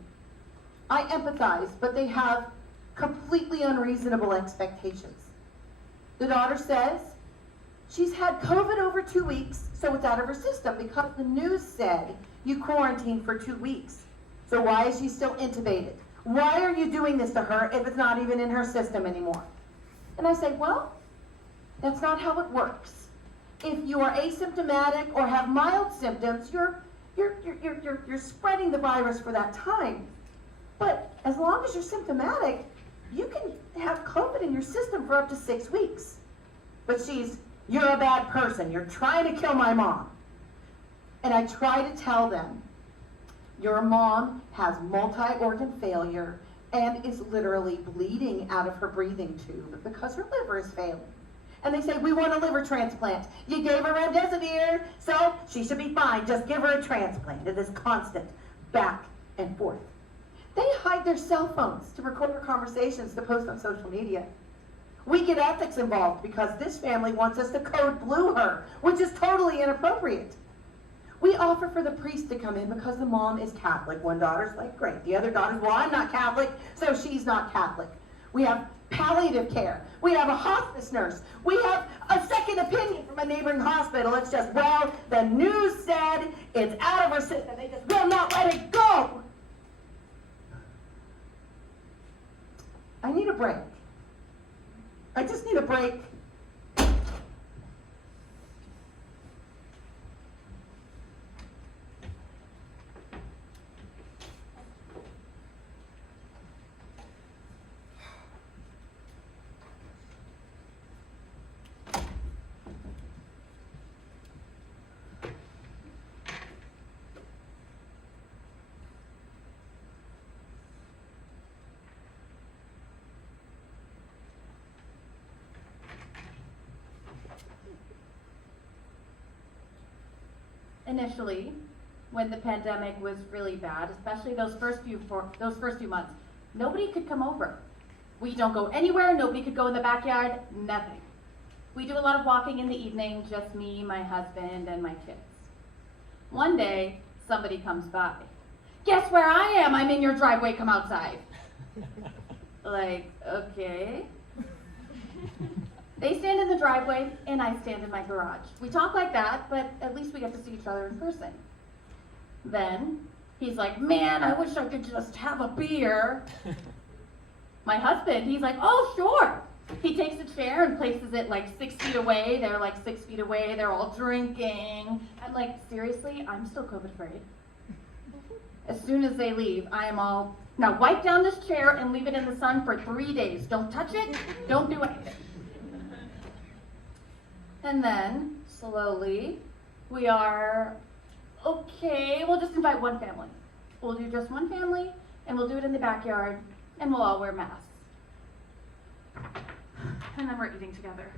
I empathize, but they have completely unreasonable expectations. The daughter says she's had COVID over 2 weeks, so it's out of her system because the news said you quarantine for 2 weeks. So why is she still intubated? Why are you doing this to her if it's not even in her system anymore? And I say, well, that's not how it works. If you are asymptomatic or have mild symptoms, you're spreading the virus for that time. But as long as you're symptomatic, you can have COVID in your system for up to 6 weeks. But you're a bad person. You're trying to kill my mom. And I try to tell them, your mom has multi-organ failure and is literally bleeding out of her breathing tube because her liver is failing. And they say, we want a liver transplant. You gave her remdesivir, so she should be fine. Just give her a transplant. It is constant back and forth. They hide their cell phones to record their conversations to post on social media. We get ethics involved because this family wants us to code blue her, which is totally inappropriate. We offer for the priest to come in because the mom is Catholic. One daughter's like, great. The other daughter's, well, I'm not Catholic, so she's not Catholic. We have palliative care. We have a hospice nurse. We have a second opinion from a neighboring hospital. It's just, well, the news said it's out of our system. They just will not let it go. I need a break. I just need a break. Initially, when the pandemic was really bad, especially those first few months, nobody could come over. We don't go anywhere, nobody could go in the backyard, nothing. We do a lot of walking in the evening, just me, my husband, and my kids. One day, somebody comes by. Guess where I am? I'm in your driveway, come outside. Like, okay. They stand in the driveway, and I stand in my garage. We talk like that, but at least we get to see each other in person. Then, he's like, man, I wish I could just have a beer. My husband, he's like, oh, sure. He takes a chair and places it like 6 feet away. They're like 6 feet away. They're all drinking. I'm like, seriously, I'm still COVID free. As soon as they leave, I am all, now wipe down this chair and leave it in the sun for 3 days. Don't touch it. Don't do anything. And then, slowly, we are, okay, we'll just invite one family. We'll do just one family, and we'll do it in the backyard, and we'll all wear masks. And then we're eating together.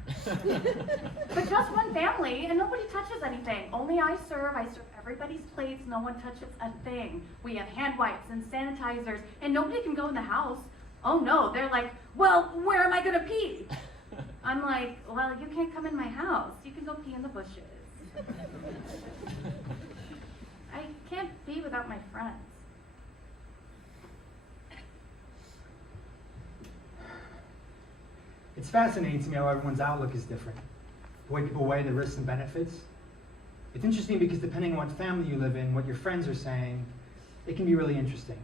But just one family, and nobody touches anything. Only I serve everybody's plates, no one touches a thing. We have hand wipes and sanitizers, and nobody can go in the house. Oh no, they're like, well, where am I gonna pee? I'm like, well, you can't come in my house. You can go pee in the bushes. I can't be without my friends. It's fascinating to me how everyone's outlook is different. The way people weigh the risks and benefits. It's interesting because depending on what family you live in, what your friends are saying, it can be really interesting.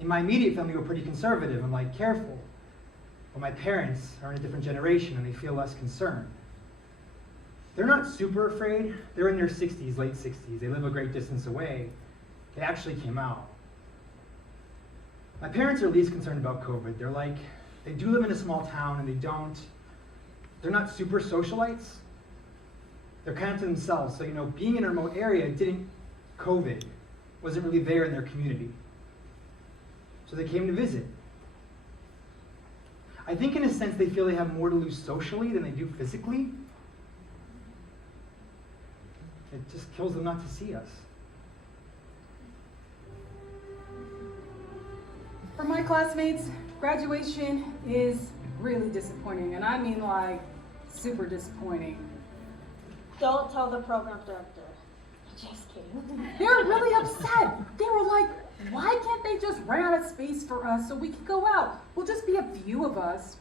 In my immediate family, we're pretty conservative and like careful. But my parents are in a different generation and they feel less concerned. They're not super afraid. They're in their 60s, late 60s. They live a great distance away. They actually came out. My parents are least concerned about COVID. They're like, they do live in a small town and they're not super socialites. They're kind of to themselves. So, being in a remote area COVID wasn't really there in their community. So they came to visit. I think in a sense they feel they have more to lose socially than they do physically. It just kills them not to see us. For my classmates, graduation is really disappointing, and I mean like super disappointing. Don't tell the program director. Just kidding. They're really upset. They were like, why can't they just rent out a space for us so we can go out? We'll just be a few of us.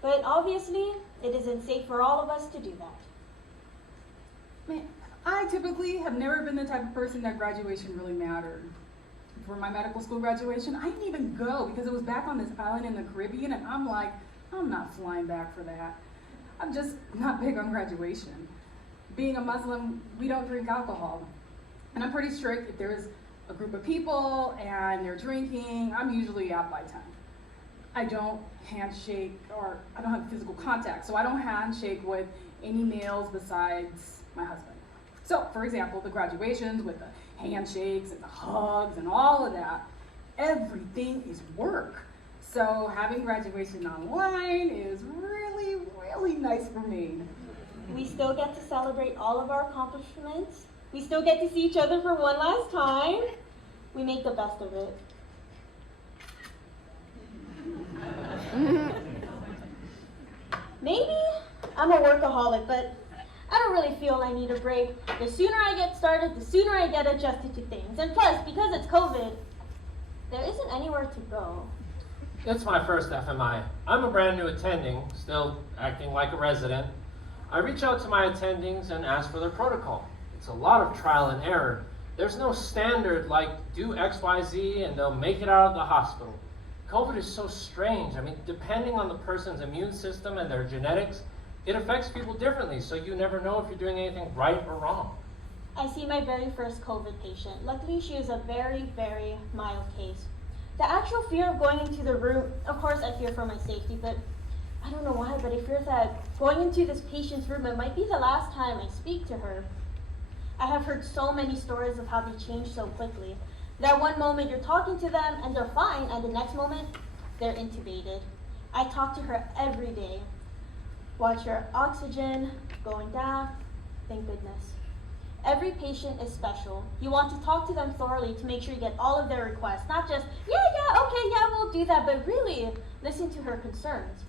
But obviously, it isn't safe for all of us to do that. Man, I typically have never been the type of person that graduation really mattered. For my medical school graduation, I didn't even go because it was back on this island in the Caribbean, and I'm like, I'm not flying back for that. I'm just not big on graduation. Being a Muslim, we don't drink alcohol. And I'm pretty strict. If there's a group of people and they're drinking, I'm usually out by 10. I don't handshake, or I don't have physical contact, so I don't handshake with any males besides my husband. So, for example, the graduations with the handshakes and the hugs and all of that, everything is work. So having graduation online is really, really nice for me. We still get to celebrate all of our accomplishments. We still get to see each other for one last time. We make the best of it. Maybe I'm a workaholic, but I don't really feel I need a break. The sooner I get started, the sooner I get adjusted to things. And plus, because it's COVID, there isn't anywhere to go. It's my first FMI. I'm a brand new attending, still acting like a resident. I reach out to my attendings and ask for their protocol. It's a lot of trial and error. There's no standard like do X, Y, Z and they'll make it out of the hospital. COVID is so strange. I mean, depending on the person's immune system and their genetics, it affects people differently, so you never know if you're doing anything right or wrong. I see my very first COVID patient. Luckily, she is a very, very mild case. The actual fear of going into the room, of course I fear for my safety, but I don't know why, but I fear that going into this patient's room, it might be the last time I speak to her. I have heard so many stories of how they change so quickly. That one moment you're talking to them and they're fine, and the next moment, they're intubated. I talk to her every day. Watch her oxygen going down, thank goodness. Every patient is special. You want to talk to them thoroughly to make sure you get all of their requests, not just, yeah, we'll do that, but really listen to her concerns.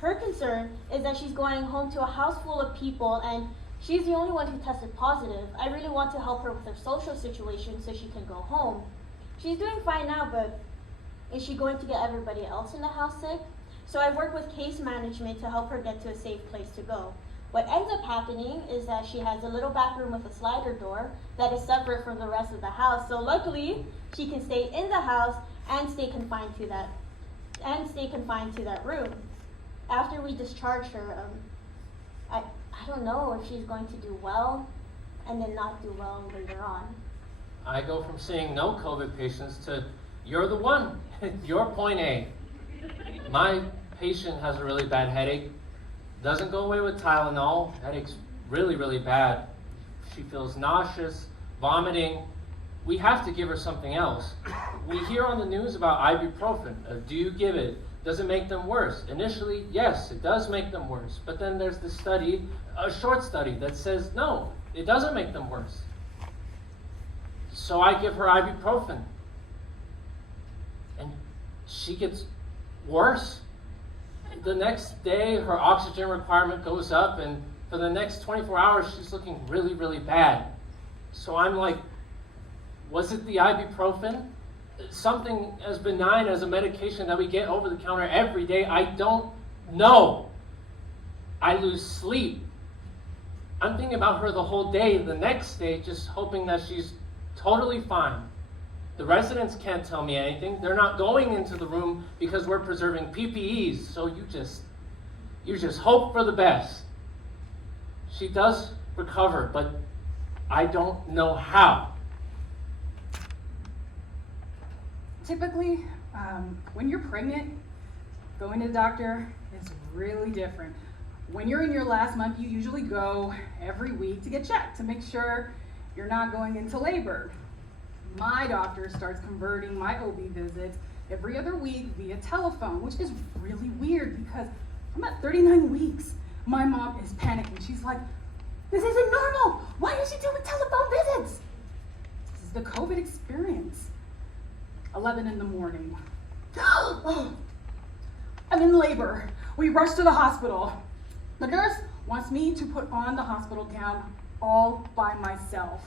Her concern is that she's going home to a house full of people and she's the only one who tested positive. I really want to help her with her social situation so she can go home. She's doing fine now, but is she going to get everybody else in the house sick? So I work with case management to help her get to a safe place to go. What ends up happening is that she has a little back room with a slider door that is separate from the rest of the house. So luckily, she can stay in the house and stay confined to that room. After we discharge her, I don't know if she's going to do well and then not do well later on. I go from seeing no COVID patients to you're the one, you're point A. My patient has a really bad headache. Doesn't go away with Tylenol. Headache's really, really bad. She feels nauseous, vomiting. We have to give her something else. We hear on the news about ibuprofen. Do you give it? Does it make them worse? Initially, yes, it does make them worse. But then there's this study, a short study, that says no, it doesn't make them worse. So I give her ibuprofen. And she gets worse. The next day, her oxygen requirement goes up, and for the next 24 hours, she's looking really, really bad. So I'm like, was it the ibuprofen? Something as benign as a medication that we get over the counter every day? I don't know. I lose sleep. I'm thinking about her the whole day, the next day, just hoping that she's totally fine. The residents can't tell me anything. They're not going into the room because we're preserving PPEs, so you just hope for the best. She does recover, but I don't know how. Typically, when you're pregnant, going to the doctor is really different. When you're in your last month, you usually go every week to get checked to make sure you're not going into labor. My doctor starts converting my OB visits every other week via telephone, which is really weird because I'm at 39 weeks. My mom is panicking. She's like, this isn't normal. Why is she doing telephone visits? This is the COVID experience. 11 in the morning. Oh, I'm in labor. We rush to the hospital. The nurse wants me to put on the hospital gown all by myself.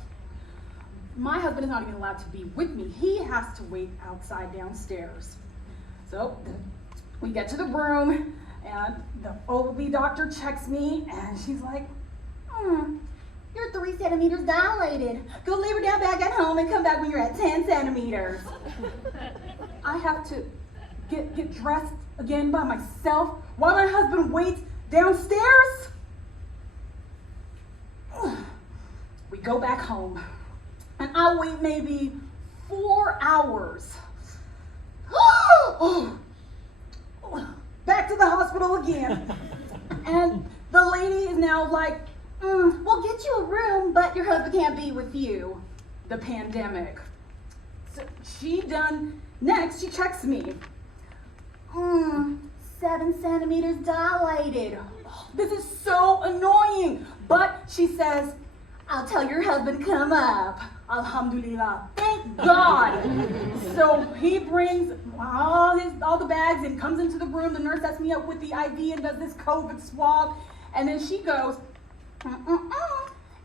My husband is not even allowed to be with me. He has to wait outside downstairs. So we get to the room and the OB doctor checks me and she's like, you're 3 centimeters dilated. Go labor down back at home and come back when you're at 10 centimeters. I have to get dressed again by myself while my husband waits downstairs. We go back home. And I'll wait maybe 4 hours. Back to the hospital again. And the lady is now like, we'll get you a room, but your husband can't be with you. The pandemic. So she done next, she checks me. 7 centimeters dilated. Oh, this is so annoying. But she says, I'll tell your husband to come up. Alhamdulillah. Thank God. So he brings all the bags and comes into the room. The nurse sets me up with the IV and does this COVID swab. And then she goes,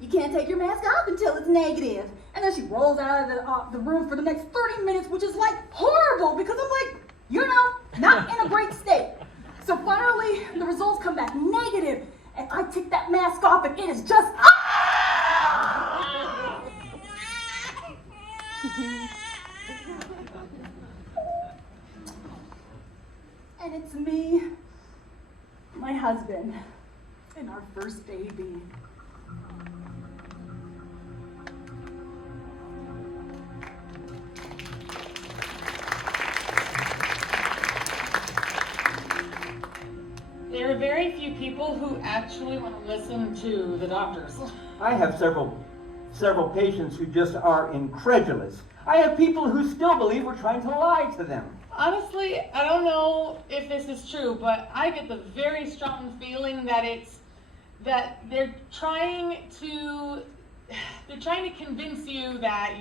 you can't take your mask off until it's negative. And then she rolls out of the room for the next 30 minutes, which is like horrible because I'm like, not in a great state. So finally, the results come back negative, and I take that mask off, and it is just and it's me, my husband, and our first baby. There are very few people who actually want to listen to the doctors. I have several patients who just are incredulous. I have people who still believe we're trying to lie to them. Honestly, I don't know if this is true, but I get the very strong feeling that they're trying to convince you that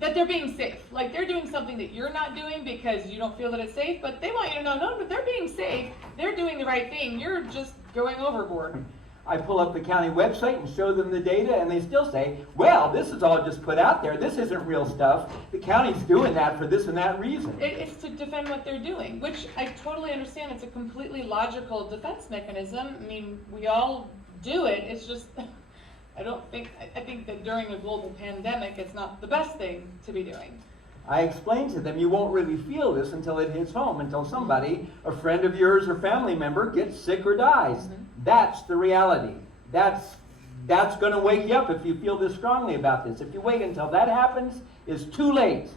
they're being safe. Like they're doing something that you're not doing because you don't feel that it's safe, but they want you to know, no, but they're being safe. They're doing the right thing. You're just going overboard. I pull up the county website and show them the data, and they still say, well, this is all just put out there. This isn't real stuff. The county's doing that for this and that reason. It's to defend what they're doing, which I totally understand. It's a completely logical defense mechanism. I mean, we all do it. It's just, I think that during a global pandemic, it's not the best thing to be doing. I explained to them you won't really feel this until it hits home, until somebody, a friend of yours or family member, gets sick or dies. Mm-hmm. That's the reality. That's going to wake you up if you feel this strongly about this. If you wait until that happens, it's too late.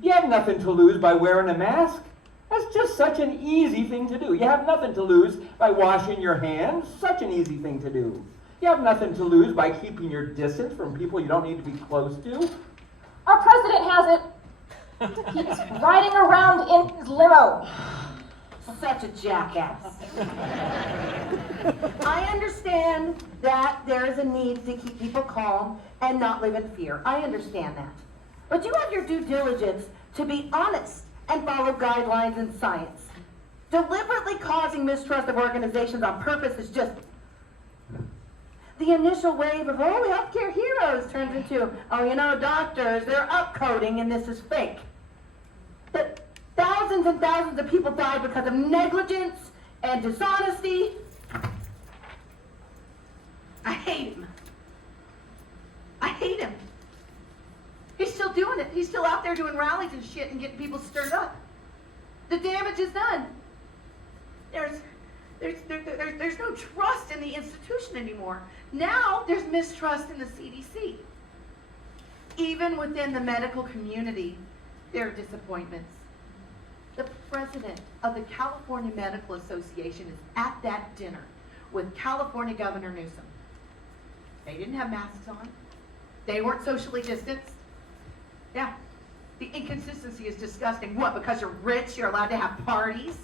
You have nothing to lose by wearing a mask. That's just such an easy thing to do. You have nothing to lose by washing your hands. Such an easy thing to do. You have nothing to lose by keeping your distance from people you don't need to be close to. Our president has it. He's riding around in his limo. Such a jackass. I understand that there is a need to keep people calm and not live in fear. I understand that. But you have your due diligence to be honest and follow guidelines and science. Deliberately causing mistrust of organizations on purpose is just... The initial wave of, healthcare heroes turns into, doctors, they're upcoding and this is fake. But thousands and thousands of people died because of negligence and dishonesty. I hate him. I hate him. He's still doing it. He's still out there doing rallies and shit and getting people stirred up. The damage is done. There's no trust in the institution anymore. Now there's mistrust in the CDC. Even within the medical community, there are disappointments. The president of the California Medical Association is at that dinner with California Governor Newsom. They didn't have masks on. They weren't socially distanced. Yeah, the inconsistency is disgusting. What, because you're rich, you're allowed to have parties?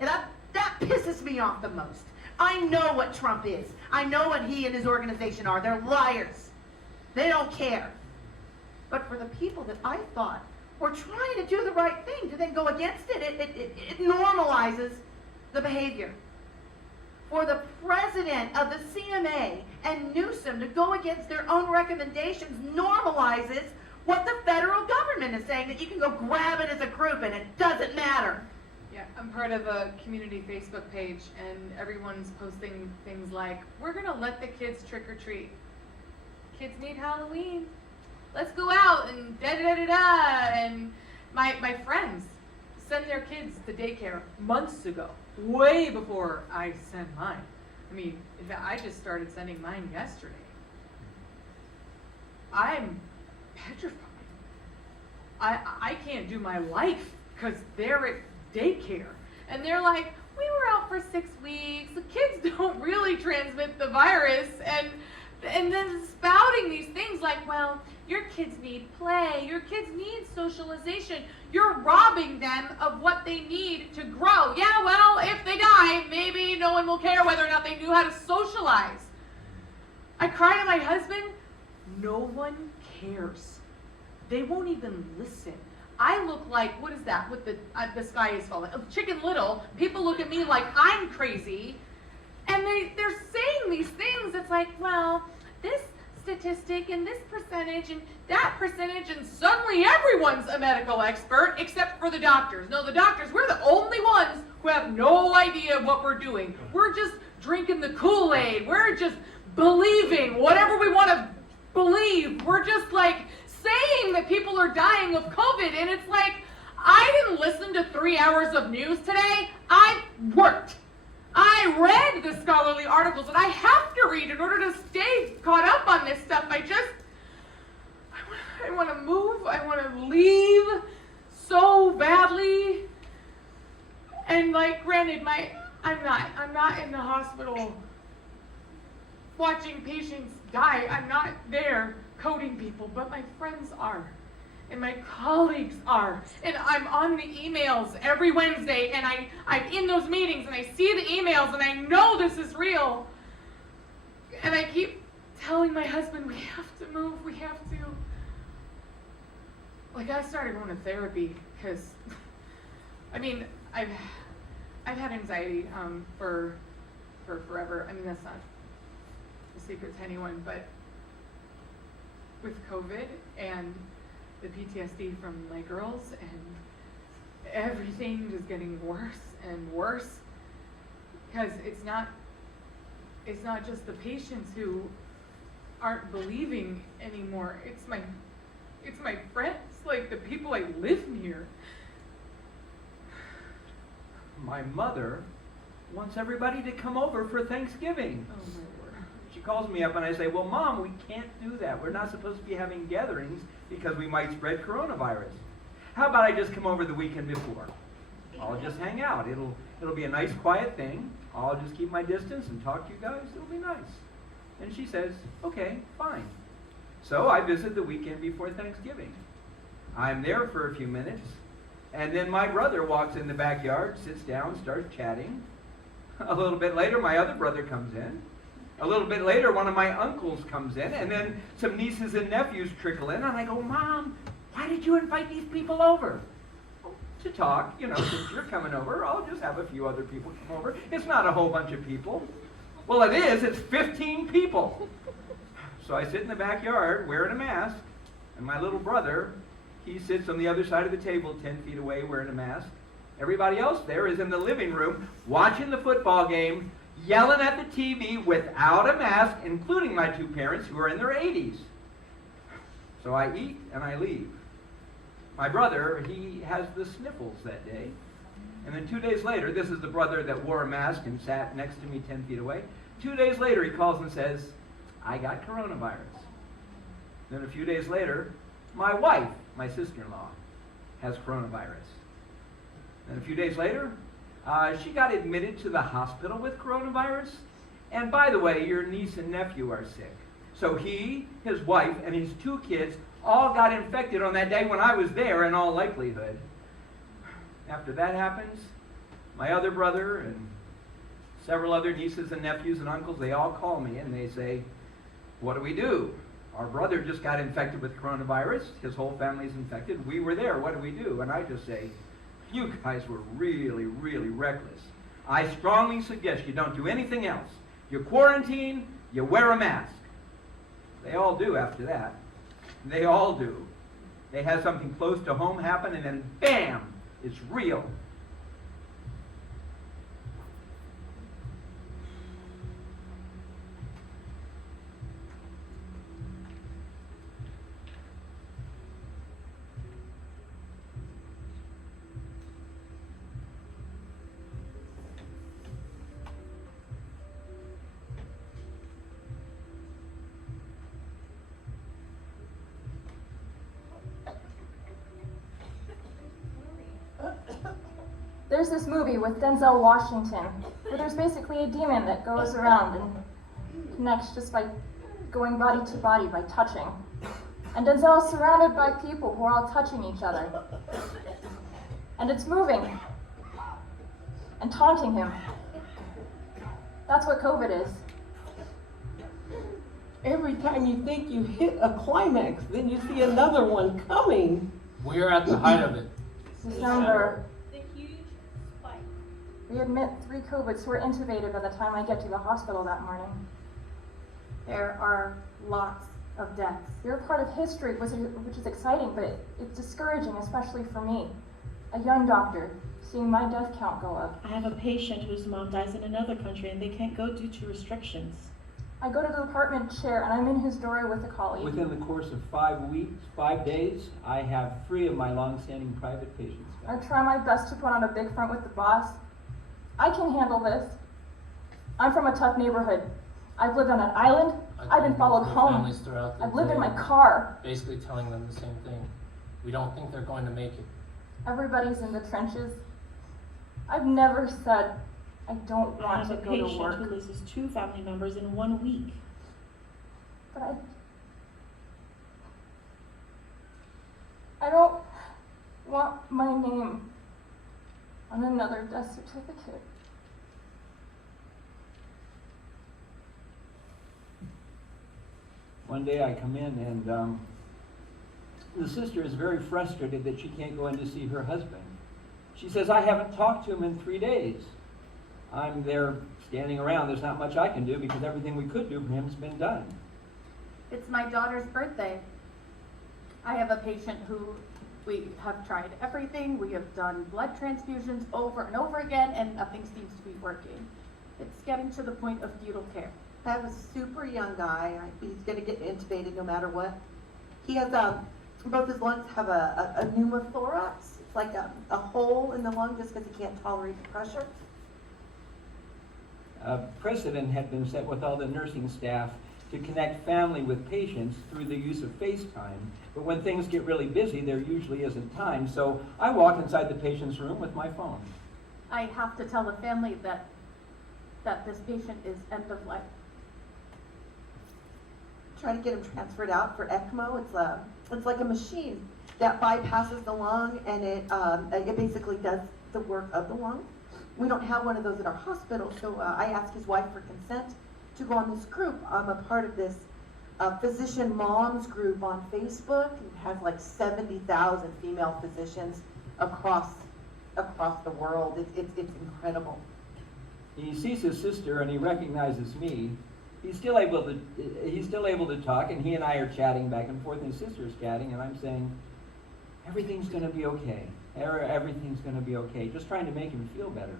And that pisses me off the most. I know what Trump is. I know what he and his organization are. They're liars. They don't care. But for the people that I thought were trying to do the right thing, to then go against it, it normalizes the behavior. For the president of the CMA and Newsom to go against their own recommendations normalizes what the federal government is saying, that you can go grab it as a group and it doesn't matter. Yeah, I'm part of a community Facebook page, and everyone's posting things like, we're gonna let the kids trick or treat. Kids need Halloween. Let's go out and da-da-da-da-da. And my friends send their kids to daycare months ago, way before I sent mine. I mean, in fact, I just started sending mine yesterday. I'm petrified. I can't do my life because they're at daycare. And they're like, we were out for 6 weeks. The kids don't really transmit the virus. And then spouting these things like, well, Your kids need play. Your kids need socialization. You're robbing them of what they need to grow. Yeah, well, if they die, maybe no one will care whether or not they knew how to socialize. I cry to my husband. No one cares. They won't even listen. I look like, what is that with the sky is falling? Chicken Little. People look at me like I'm crazy. And they're saying these things. It's like, well, this statistic and this percentage and that percentage, and suddenly everyone's a medical expert except for the doctors. No, the doctors, we're the only ones who have no idea what we're doing. We're just drinking the Kool-Aid. We're just believing whatever we want to believe. We're just like saying that people are dying of COVID, and it's like, I didn't listen to 3 hours of news today. I worked. I read the scholarly articles that I have to read in order to stay caught up on this stuff. I want to move. I want to leave so badly. And like, granted, I'm not in the hospital watching patients die. I'm not there coding people, but my friends are. And my colleagues are. And I'm on the emails every Wednesday, and I'm in those meetings, and I see the emails, and I know this is real. And I keep telling my husband, we have to move, we have to. Like, I started going to therapy, because, I mean, I've had anxiety for forever. I mean, that's not a secret to anyone, but with COVID and the PTSD from my girls, and everything just getting worse and worse, because it's not just the patients who aren't believing anymore. It's my friends, like the people I live near. My mother wants everybody to come over for Thanksgiving. Oh my word. She calls me up and I say, well, Mom, we can't do that. We're not supposed to be having gatherings because we might spread coronavirus. How about I just come over the weekend before? I'll just hang out. It'll be a nice quiet thing. I'll just keep my distance and talk to you guys. It'll be nice. And she says, okay, fine. So I visit the weekend before Thanksgiving. I'm there for a few minutes, and then my brother walks in the backyard, sits down, starts chatting. A little bit later, my other brother comes in. A little bit later, one of my uncles comes in, and then some nieces and nephews trickle in, and I go, Mom, why did you invite these people over? To talk, since you're coming over, I'll just have a few other people come over. It's not a whole bunch of people. Well, it is. It's 15 people. So I sit in the backyard wearing a mask, and my little brother, he sits on the other side of the table 10 feet away wearing a mask. Everybody else there is in the living room watching the football game, yelling at the TV without a mask, including my two parents who are in their 80s. So I eat and I leave. My brother, he has the sniffles that day. And then 2 days later, this is the brother that wore a mask and sat next to me 10 feet away. 2 days later, he calls and says, I got coronavirus. Then a few days later, my wife, my sister-in-law, has coronavirus. Then a few days later, she got admitted to the hospital with coronavirus. And by the way, your niece and nephew are sick. So he, his wife, and his two kids all got infected on that day when I was there in all likelihood. After that happens, my other brother and several other nieces and nephews and uncles, they all call me and they say, what do we do? Our brother just got infected with coronavirus. His whole family's infected. We were there. What do we do? And I just say, you guys were really, really reckless. I strongly suggest you don't do anything else. You quarantine, you wear a mask. They all do after that. They all do. They have something close to home happen, and then bam, it's real. There's this movie with Denzel Washington where there's basically a demon that goes around and connects just by going body to body by touching. And Denzel's surrounded by people who are all touching each other. And it's moving. And taunting him. That's what COVID is. Every time you think you hit a climax, then you see another one coming. We're at the height of it. December. The huge spike. We admit 3 COVIDs who were intubated by the time I get to the hospital that morning. There are lots of deaths. You're a part of history, which is exciting, but it's discouraging, especially for me, a young doctor, seeing my death count go up. I have a patient whose mom dies in another country and they can't go due to restrictions. I go to the department chair and I'm in his doorway with a colleague. Within the course of 5 weeks, 5 days, I have 3 of my long-standing private patients. I try my best to put on a big front with the boss. I can handle this. I'm from a tough neighborhood. I've lived on an island. I've been followed home. Families throughout the I've lived in day, my car. basically telling them the same thing. We don't think they're going to make it. Everybody's in the trenches. I've never said I don't I want have to a go to patient work. who loses 2 family members in 1 week. But I don't want my name on another death certificate. One day I come in and the sister is very frustrated that she can't go in to see her husband. She says, I haven't talked to him in 3 days. I'm there standing around. There's not much I can do because everything we could do for him has been done. It's my daughter's birthday. I have a patient who we have tried everything. We have done blood transfusions over and over again, and nothing seems to be working. It's getting to the point of fetal care. I have a super young guy. He's going to get intubated no matter what. He has both his lungs have a pneumothorax. It's like a hole in the lung just because he can't tolerate the pressure. A precedent had been set with all the nursing staff to connect family with patients through the use of FaceTime. But when things get really busy, there usually isn't time. So I walk inside the patient's room with my phone. I have to tell the family that this patient is end of life. Try to get him transferred out for ECMO. It's like a machine that bypasses the lung, and it basically does the work of the lung. We don't have one of those at our hospital, so I asked his wife for consent to go on this group. I'm a part of this physician moms group on Facebook. It has like 70,000 female physicians across the world. It's incredible. He sees his sister and he recognizes me. He's still able to talk, and he and I are chatting back and forth, and his sister's chatting, and I'm saying, everything's going to be okay. Everything's going to be okay. Just trying to make him feel better.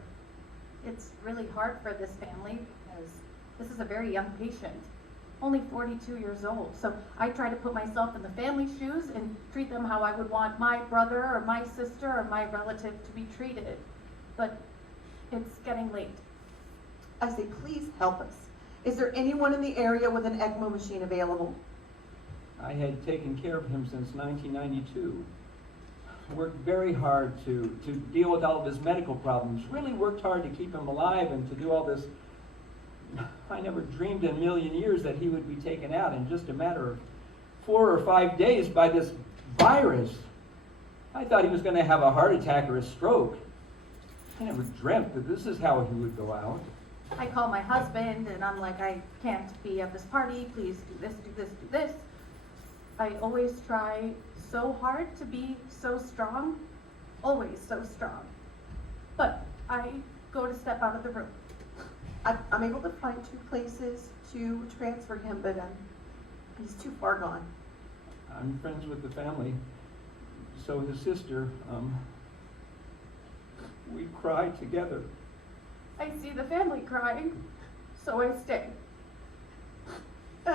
It's really hard for this family because this is a very young patient, only 42 years old. So I try to put myself in the family's shoes and treat them how I would want my brother or my sister or my relative to be treated. But it's getting late. I say, please help us. Is there anyone in the area with an ECMO machine available? I had taken care of him since 1992. Worked very hard to deal with all of his medical problems. Really worked hard to keep him alive and to do all this. I never dreamed in a million years that he would be taken out in just a matter of 4 or 5 days by this virus. I thought he was going to have a heart attack or a stroke. I never dreamt that this is how he would go out. I call my husband and I'm like, I can't be at this party. Please do this, do this, do this. I always try so hard to be so strong, always so strong. But I go to step out of the room. I'm able to find 2 places to transfer him, but he's too far gone. I'm friends with the family. So his sister, we cry together. I see the family crying, so I stay.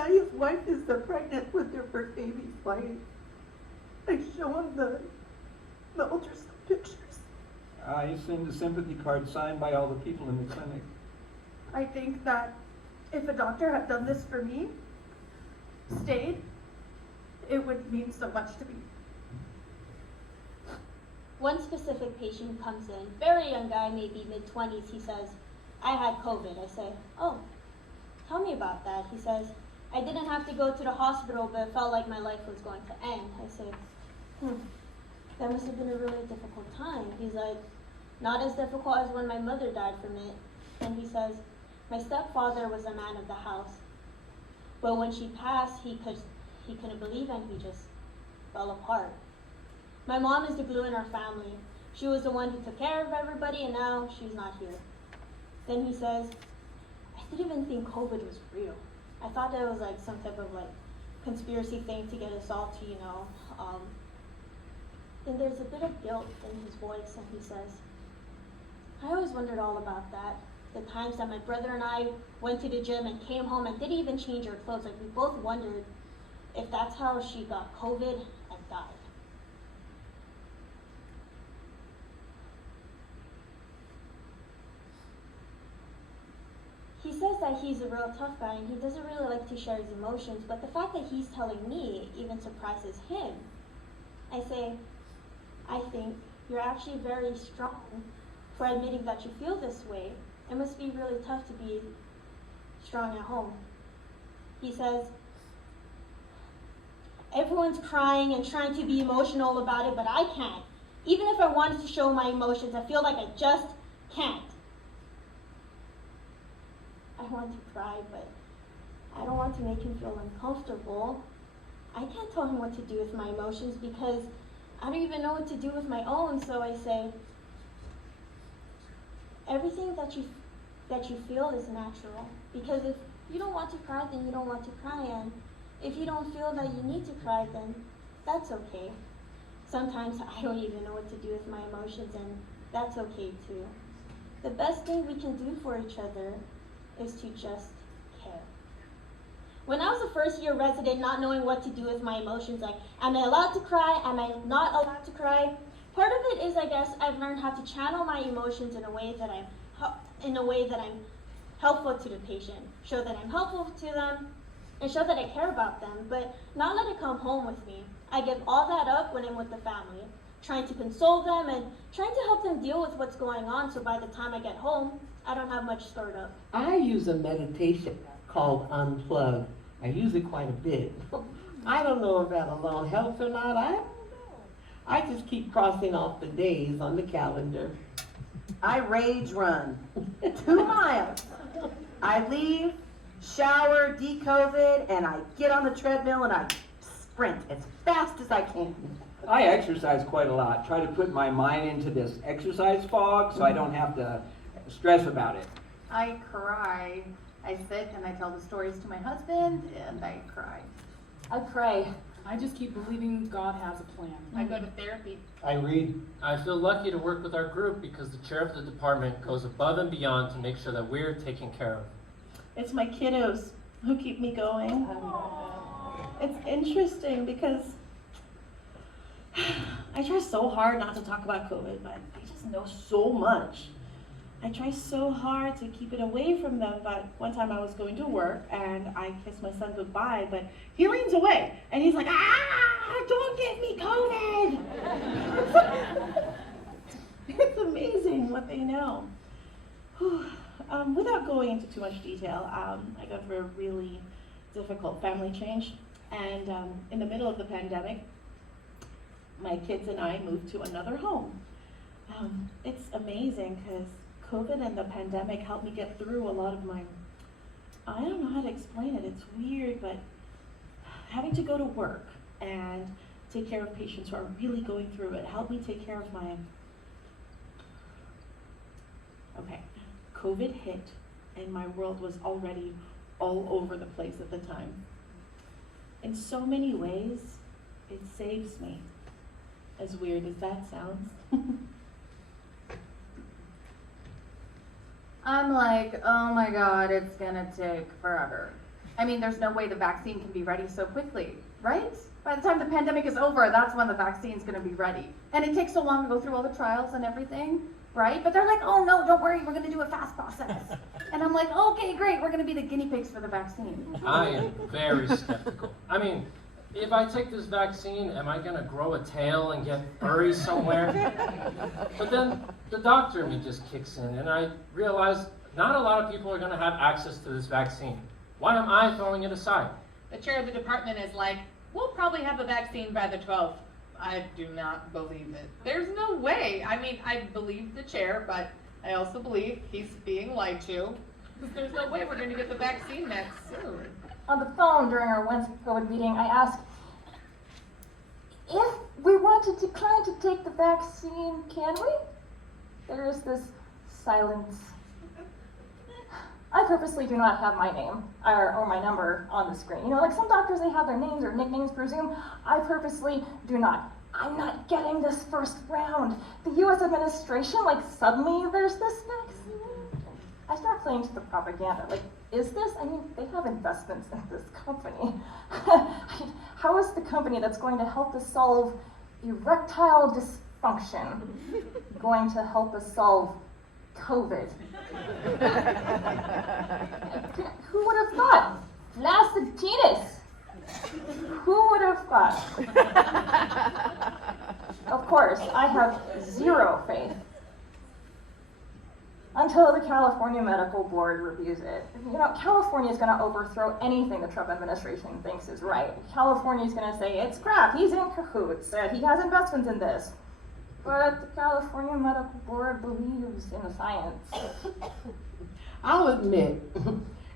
His wife is pregnant with their first baby flight. I show him the ultrasound pictures. I send a sympathy card signed by all the people in the clinic. I think that if a doctor had done this for me, stayed, it would mean so much to me. One specific patient who comes in, very young guy, maybe mid-20s, he says, I had COVID. I say, oh, tell me about that. He says, I didn't have to go to the hospital, but it felt like my life was going to end. I said, that must have been a really difficult time. He's like, not as difficult as when my mother died from it. And he says, my stepfather was a man of the house. But when she passed, he couldn't believe it, and he just fell apart. My mom is the glue in our family. She was the one who took care of everybody, and now she's not here. Then he says, I didn't even think COVID was real. I thought that was like some type of like conspiracy thing to get us all to, Then there's a bit of guilt in his voice, and he says, I always wondered all about that. The times that my brother and I went to the gym and came home and didn't even change our clothes. Like, we both wondered if that's how she got COVID and died. He says that he's a real tough guy and he doesn't really like to share his emotions, but the fact that he's telling me even surprises him. I say, I think you're actually very strong for admitting that you feel this way. It must be really tough to be strong at home. He says, everyone's crying and trying to be emotional about it, but I can't. Even if I wanted to show my emotions, I feel like I just can't. I want to cry, but I don't want to make him feel uncomfortable. I can't tell him what to do with my emotions because I don't even know what to do with my own, so I say, everything that you feel is natural. Because if you don't want to cry, then you don't want to cry, and if you don't feel that you need to cry, then that's okay. Sometimes I don't even know what to do with my emotions, and that's okay too. The best thing we can do for each other is to just care. When I was a first-year resident, not knowing what to do with my emotions, like, am I allowed to cry? Am I not allowed to cry? Part of it is, I guess, I've learned how to channel my emotions in a way that I'm helpful to the patient, show that I'm helpful to them, and show that I care about them, but not let it come home with me. I give all that up when I'm with the family, trying to console them and trying to help them deal with what's going on, so by the time I get home, I don't have much stored up. I use a meditation called Unplug. I use it quite a bit. I don't know if that alone helps or not. I don't know. I just keep crossing off the days on the calendar. I rage run 2 miles. I leave, shower, de-COVID, and I get on the treadmill and I sprint as fast as I can. I exercise quite a lot. Try to put my mind into this exercise fog so I don't have to stress about it. I cry. I sit and I tell the stories to my husband, and I cry. I pray. I just keep believing God has a plan. I go to therapy. I read. I feel lucky to work with our group because the chair of the department goes above and beyond to make sure that we're taken care of. It's my kiddos who keep me going. It's interesting because I try so hard not to talk about COVID, but they just know so much. I try so hard to keep it away from them, but one time I was going to work and I kissed my son goodbye, but he leans away and he's like, don't give me COVID. It's amazing what they know. Without going into too much detail, I got through a really difficult family change, and in the middle of the pandemic, my kids and I moved to another home. It's amazing because COVID and the pandemic helped me get through a lot of my, I don't know how to explain it, it's weird, but having to go to work and take care of patients who are really going through it helped me take care of my, COVID hit and my world was already all over the place at the time. In so many ways, it saves me, as weird as that sounds. I'm like, oh my God, it's gonna take forever. I mean, there's no way the vaccine can be ready so quickly, right? By the time the pandemic is over, that's when the vaccine's gonna be ready. And it takes so long to go through all the trials and everything, right? But they're like, oh no, don't worry, we're gonna do a fast process. And I'm like, okay, great, we're gonna be the guinea pigs for the vaccine. I am very skeptical. I mean, if I take this vaccine, am I gonna grow a tail and get furry somewhere? But then the doctor in me just kicks in and I realize not a lot of people are gonna have access to this vaccine. Why am I throwing it aside? the chair of the department is like, we'll probably have the vaccine by the 12th. I do not believe it. There's no way. I mean, I believe the chair, but I also believe he's being lied to. There's no way we're going to get the vaccine that soon. On the phone during our Wednesday COVID meeting, I asked, if we want to decline to take the vaccine, can we? There is this silence. I purposely do not have my name or my number on the screen. You know, like some doctors, they have their names or nicknames for Zoom. I purposely do not. I'm not getting this first round. The US administration, like suddenly there's this vaccine. I start playing to the propaganda. Like, is this? I mean, they have investments in this company. How is the company that's going to help us solve erectile dysfunction going to help us solve COVID? Who would have thought? Flaccid penis. Who would have thought? Of course, I have zero faith until the California Medical Board reviews it. You know, California is going to overthrow anything the Trump administration thinks is right. California is going to say, it's crap, he's in cahoots, he has investments in this. But the California Medical Board believes in the science. I'll admit,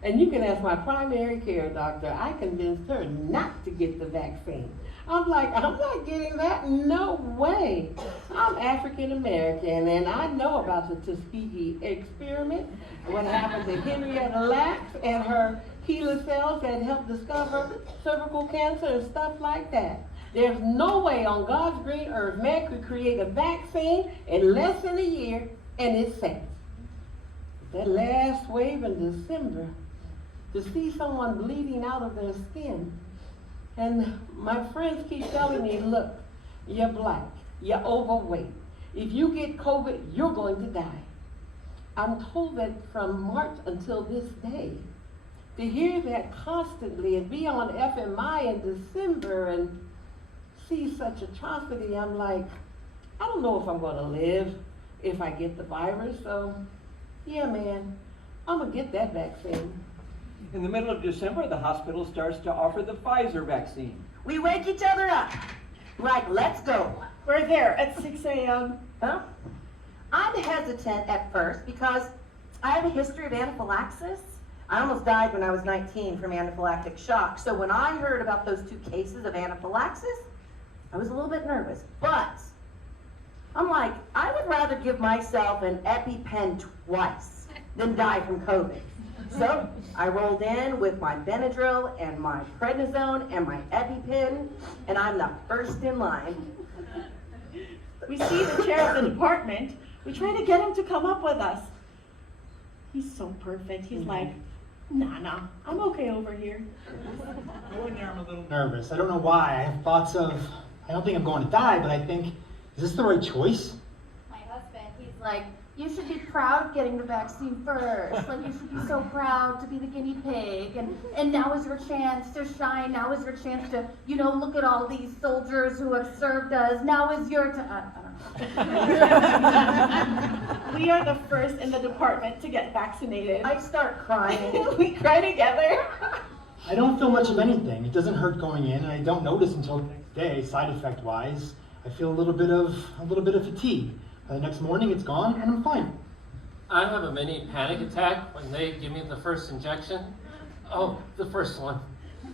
and you can ask my primary care doctor, I convinced her not to get the vaccine. I'm like, I'm not getting that, no way. I'm African American and I know about the Tuskegee experiment, what happened to Henrietta Lacks and her HeLa cells that helped discover cervical cancer and stuff like that. There's no way on God's green earth man could create a vaccine in less than a year and it's safe. That last wave in December, to see someone bleeding out of their skin, and my friends keep telling me, look, you're black, you're overweight. If you get COVID, you're going to die. I'm told that from March until this day, to hear that constantly and be on FMI in December and see such atrocity, I'm like, I don't know if I'm going to live if I get the virus, so yeah, man, I'm going to get that vaccine. In the middle of December, the hospital starts to offer the Pfizer vaccine. We wake each other up. Like, let's go. We're there at 6 a.m. Huh? I'm hesitant at first because I have a history of anaphylaxis. I almost died when I was 19 from anaphylactic shock. So when I heard about those 2 cases of anaphylaxis, I was a little bit nervous. But I'm like, I would rather give myself an EpiPen twice than die from COVID. So I rolled in with my Benadryl and my prednisone and my EpiPen, and I'm the first in line. We see the chair of the department. We try to get him to come up with us. He's so perfect. He's like, nah, I'm okay over here. Going there, I'm a little nervous. I don't know why. I have thoughts of, I don't think I'm going to die, but I think, is this the right choice? My husband, he's like, you should be proud of getting the vaccine first. Like, you should be so proud to be the guinea pig. And now is your chance to shine. Now is your chance to, you know, look at all these soldiers who have served us. Now is your time. I don't know. We are the first in the department to get vaccinated. I start crying. We cry together. I don't feel much of anything. It doesn't hurt going in, and I don't notice until the next day, side effect wise. I feel a little bit of fatigue. By the next morning, it's gone, and I'm fine. I have a mini panic attack when they give me the first injection. Oh, the first one.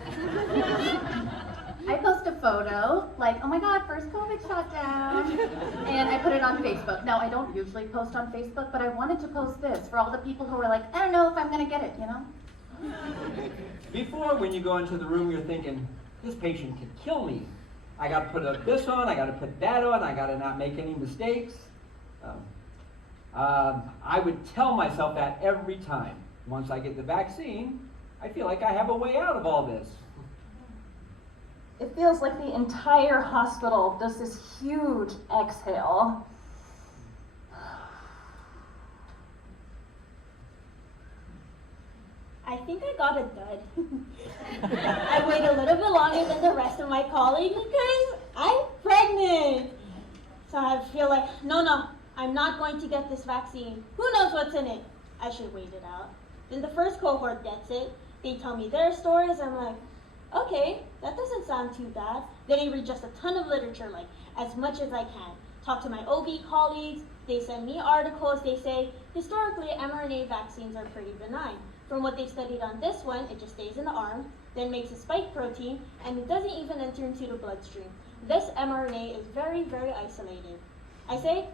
I post a photo, like, oh my God, first COVID shot down. And I put it on Facebook. Now, I don't usually post on Facebook, but I wanted to post this for all the people who are like, I don't know if I'm gonna get it, you know? Before, when you go into the room, you're thinking, this patient could kill me. I gotta put this on, I gotta put that on, I gotta not make any mistakes. I would tell myself that every time. Once I get the vaccine, I feel like I have a way out of all this. It feels like the entire hospital does this huge exhale. I think I got a dud. I wait a little bit longer than the rest of my colleagues because I'm pregnant. So I feel like, no, I'm not going to get this vaccine. Who knows what's in it? I should wait it out. Then the first cohort gets it. They tell me their stories. I'm like, okay, that doesn't sound too bad. Then I read just a ton of literature, like as much as I can. Talk to my OB colleagues, they send me articles, they say, historically, mRNA vaccines are pretty benign. From what they studied on this one, it just stays in the arm, then makes a spike protein, and it doesn't even enter into the bloodstream. This mRNA is very, very isolated. I say,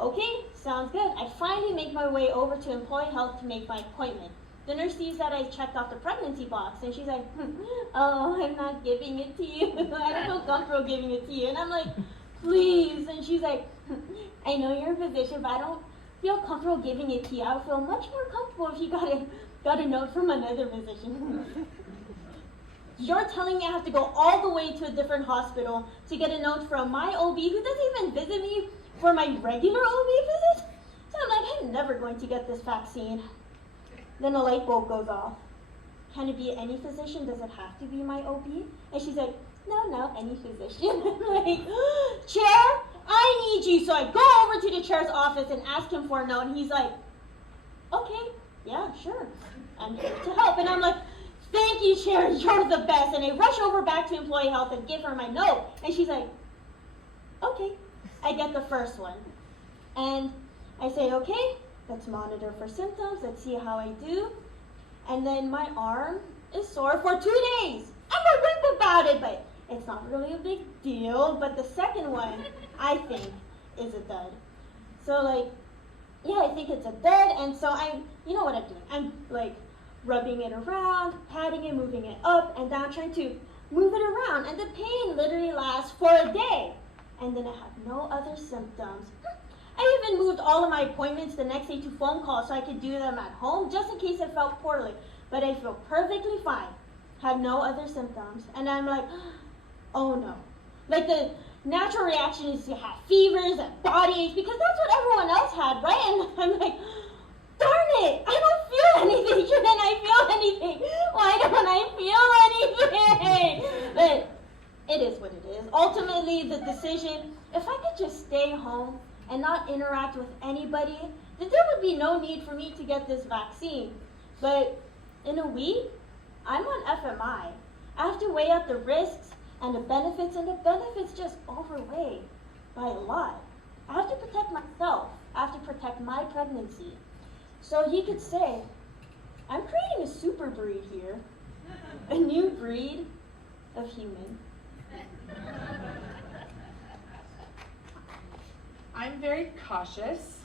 okay, sounds good. I finally make my way over to Employee Health to make my appointment. The nurse sees that I checked off the pregnancy box, and she's like, oh, I'm not giving it to you. I don't feel comfortable giving it to you. And I'm like, please. And she's like, I know you're a physician, but I don't feel comfortable giving it to you. I would feel much more comfortable if you got a note from another physician. You're telling me I have to go all the way to a different hospital to get a note from my OB who doesn't even visit me for my regular OB visit? So I'm like, I'm never going to get this vaccine. Then a light bulb goes off. Can it be any physician? Does it have to be my OB? And she's like, no, any physician. I'm like, chair, I need you. So I go over to the chair's office and ask him for a note. And he's like, okay, yeah, sure. I'm here to help. And I'm like, thank you, chair, you're the best. And I rush over back to Employee Health and give her my note. And she's like, okay. I get the first one. And I say, okay, let's monitor for symptoms. Let's see how I do. And then my arm is sore for 2 days. I'm a whip about it, but it's not really a big deal. But the second one, I think, is a dud. So like, yeah, I think it's a dud. And so you know what I'm doing. I'm like rubbing it around, patting it, moving it up and down, trying to move it around. And the pain literally lasts for a day. And then I have no other symptoms. I even moved all of my appointments the next day to phone calls so I could do them at home just in case I felt poorly. But I feel perfectly fine. Have no other symptoms. And I'm like, oh no. Like the natural reaction is to have fevers and body aches because that's what everyone else had, right? And I'm like, darn it, I don't feel anything. Shouldn't I feel anything? Why don't I feel anything? But it is what it is. Ultimately, the decision, if I could just stay home and not interact with anybody, then there would be no need for me to get this vaccine. But in a week, I'm on FMI. I have to weigh out the risks and the benefits just overweigh by a lot. I have to protect myself. I have to protect my pregnancy. So he could say, I'm creating a super breed here, a new breed of human. I'm very cautious.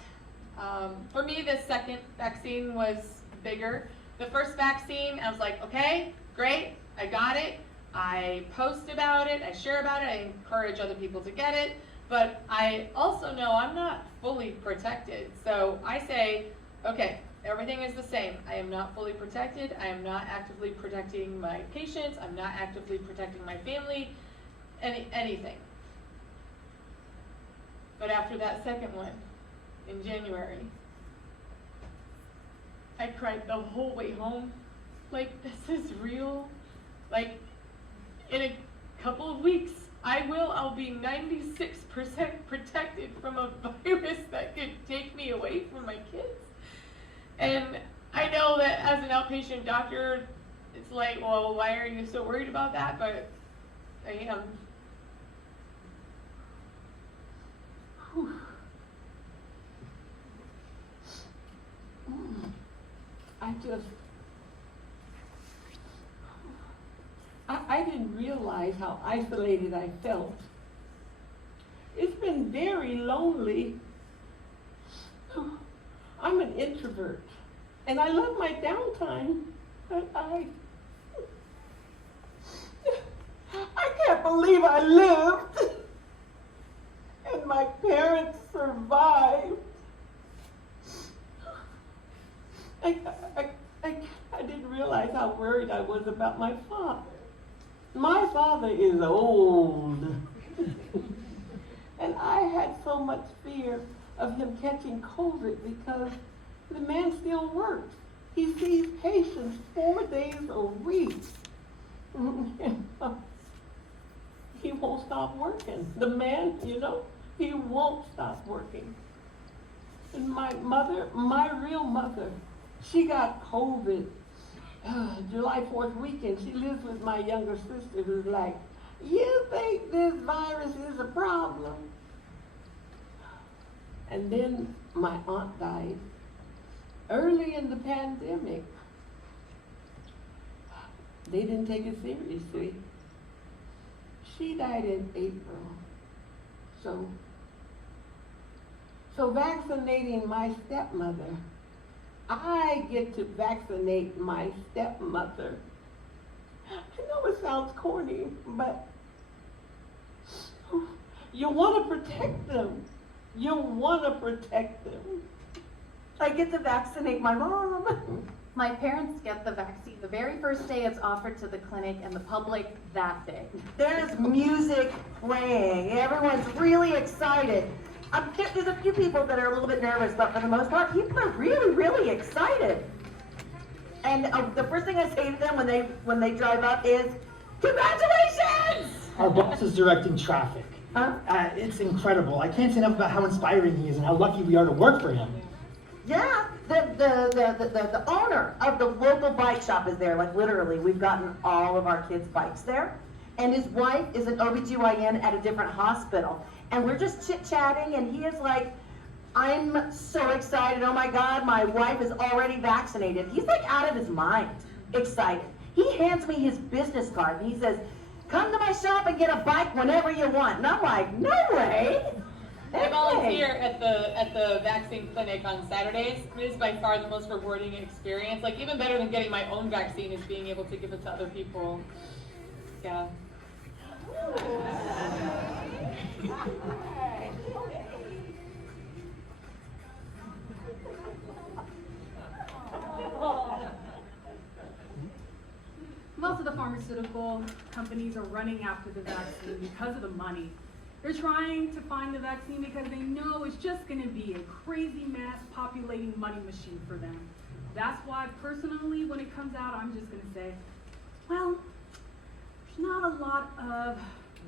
For me, the second vaccine was bigger. The first vaccine, I was like, okay, great, I got it. I post about it, I share about it, I encourage other people to get it, but I also know I'm not fully protected. So I say, okay, everything is the same. I am not fully protected. I am not actively protecting my patients. I'm not actively protecting my family, anything. But after that second one, in January, I cried the whole way home. Like, this is real. Like, in a couple of weeks, I'll be 96% protected from a virus that could take me away from my kids. And I know that as an outpatient doctor, it's like, well, why are you so worried about that? But I am. I didn't realize how isolated I felt. It's been very lonely. I'm an introvert, and I love my downtime, but I can't believe I lived, and my parents survived. I didn't realize how worried I was about my father. My father is old, and I had so much fear of him catching COVID because the man still works. He sees patients 4 days a week. He won't stop working. The man, he won't stop working. And my mother, my real mother, she got COVID, July 4th weekend, she lives with my younger sister who's like, you think this virus is a problem? And then my aunt died early in the pandemic. They didn't take it seriously. She died in April. So vaccinating my stepmother, I get to vaccinate my stepmother. I know it sounds corny, but you want to protect them. You want to protect them. I get to vaccinate my mom. My parents get the vaccine the very first day it's offered to the clinic and the public that day. There's music playing. Everyone's really excited. There's a few people that are a little bit nervous, but for the most part, people are really, really excited. And the first thing I say to them when they drive up is, congratulations! Our boss is directing traffic. Huh? It's incredible. I can't say enough about how inspiring he is and how lucky we are to work for him. Yeah, the owner of the local bike shop is there, like literally. We've gotten all of our kids' bikes there. And his wife is an OBGYN at a different hospital. And we're just chit-chatting, and he is like, I'm so excited. Oh my God, my wife is already vaccinated. He's like out of his mind, excited. He hands me his business card, and he says, come to my shop and get a bike whenever you want. And I'm like, no way. I volunteer at the vaccine clinic on Saturdays. It is by far the most rewarding experience. Like, even better than getting my own vaccine is being able to give it to other people. Yeah. Most of the pharmaceutical companies are running after the vaccine because of the money. They're trying to find the vaccine because they know it's just going to be a crazy mass populating money machine for them. That's why personally, when it comes out, I'm just going to say, well, there's not a lot of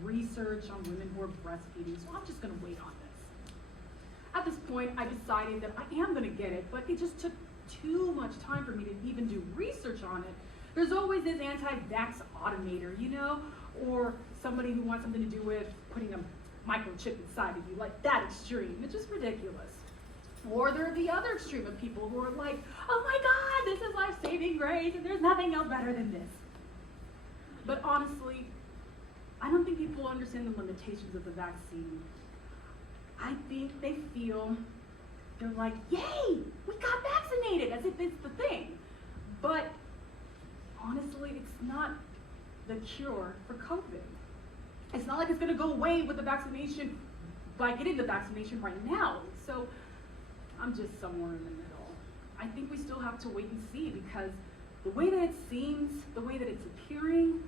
research on women who are breastfeeding, so I'm just going to wait on this. At this point, I decided that I am going to get it, but it just took too much time for me to even do research on it. There's always this anti-vax automator, you know, or somebody who wants something to do with putting a microchip inside of you, like that extreme. It's just ridiculous. Or there are the other extreme of people who are like, oh my God, this is life-saving grace, and there's nothing else better than this. But honestly, I don't think people understand the limitations of the vaccine. I think they feel, they're like, yay, we got vaccinated, as if it's the thing. But honestly, it's not the cure for COVID. It's not like it's gonna go away with the vaccination by getting the vaccination right now. So I'm just somewhere in the middle. I think we still have to wait and see, because the way that it seems, the way that it's appearing,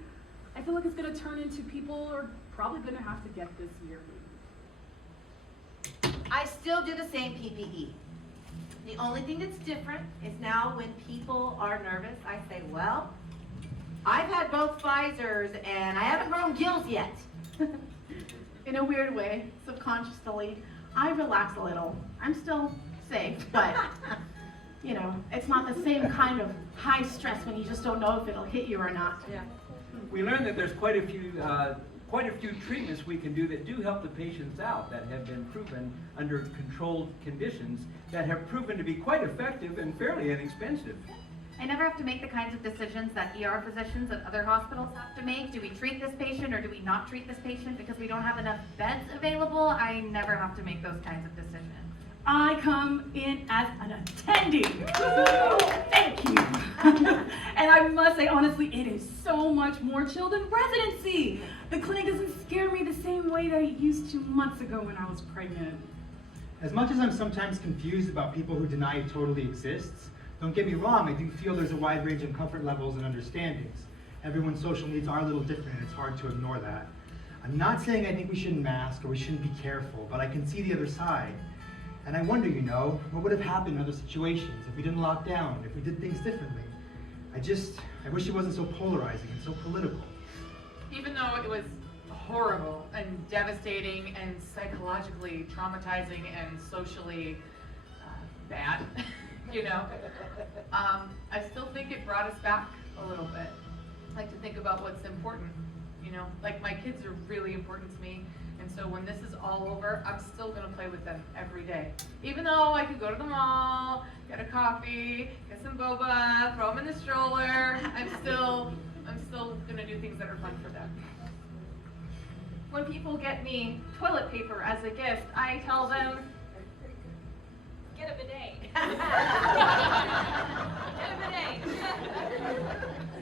I feel like it's gonna turn into people are probably gonna have to get this yearly. I still do the same PPE. The only thing that's different is now when people are nervous, I say, well, I've had both Pfizers and I haven't grown gills yet. In a weird way, subconsciously, I relax a little. I'm still safe, but you know, it's not the same kind of high stress when you just don't know if it'll hit you or not. Yeah. We learned that there's quite a few treatments we can do that do help the patients out, that have been proven under controlled conditions, that have proven to be quite effective and fairly inexpensive. I never have to make the kinds of decisions that ER physicians at other hospitals have to make. Do we treat this patient or do we not treat this patient because we don't have enough beds available? I never have to make those kinds of decisions. I come in as an attending. Thank you. And I must say, honestly, it is so much more chill than residency. The clinic doesn't scare me the same way that it used to months ago when I was pregnant. As much as I'm sometimes confused about people who deny it totally exists, don't get me wrong, I do feel there's a wide range of comfort levels and understandings. Everyone's social needs are a little different, and it's hard to ignore that. I'm not saying I think we shouldn't mask or we shouldn't be careful, but I can see the other side. And I wonder, you know, what would have happened in other situations if we didn't lock down, if we did things differently? I wish it wasn't so polarizing and so political. Even though it was horrible and devastating and psychologically traumatizing and socially bad, you know, I still think it brought us back a little bit. I like to think about what's important, you know? Like my kids are really important to me, and so when this is all over, I'm still gonna play with them every day. Even though I could go to the mall, get a coffee, get some boba, throw them in the stroller, I'm still gonna do things that are fun for them. When people get me toilet paper as a gift, I tell them, get a bidet. Get a bidet.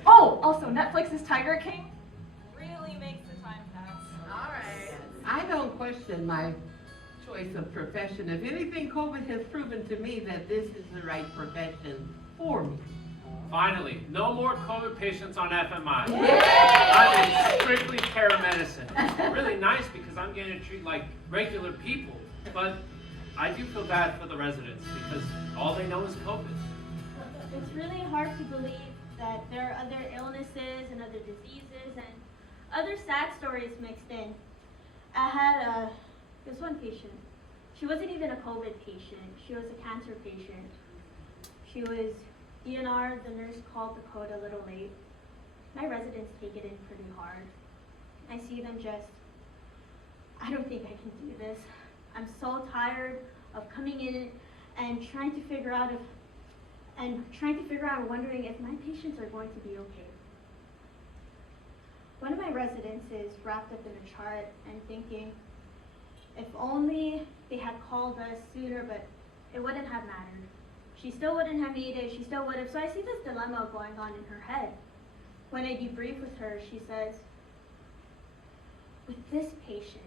Oh, also Netflix's Tiger King really makes the time pass. All right. I don't question my choice of profession. If anything, COVID has proven to me that this is the right profession for me. Finally, no more COVID patients on FMI. Yay! I'm in strictly paramedicine. It's really nice because I'm getting to treat like regular people, but I do feel bad for the residents because all they know is COVID. It's really hard to believe that there are other illnesses and other diseases and other sad stories mixed in. I had this one patient. She wasn't even a COVID patient. She was a cancer patient. She was DNR. The nurse called the code a little late. My residents take it in pretty hard. I see them just, I don't think I can do this. I'm so tired of coming in and trying to figure out and wondering if my patients are going to be okay. One of my residents is wrapped up in a chart and thinking, if only they had called us sooner, but it wouldn't have mattered. She still wouldn't have made it, she still would have. So I see this dilemma going on in her head. When I debrief with her, she says, with this patient,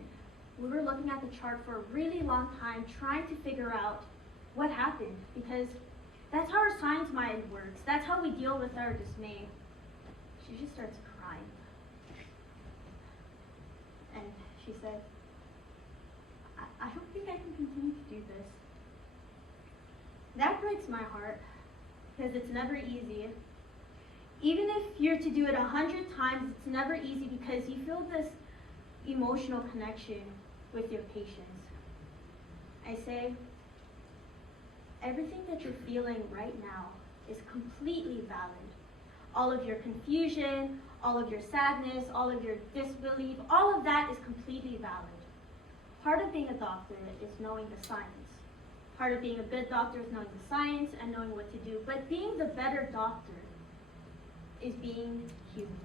we were looking at the chart for a really long time, trying to figure out what happened, because that's how our science mind works. That's how we deal with our dismay. She just starts crying. And she said, I don't think I can continue to do this. That breaks my heart, because it's never easy. Even if you're to do it 100 times, it's never easy because you feel this emotional connection with your patients. I say, everything that you're feeling right now is completely valid. All of your confusion, all of your sadness, all of your disbelief, all of that is completely valid. Part of being a doctor is knowing the science. Part of being a good doctor is knowing the science and knowing what to do. But being the better doctor is being human.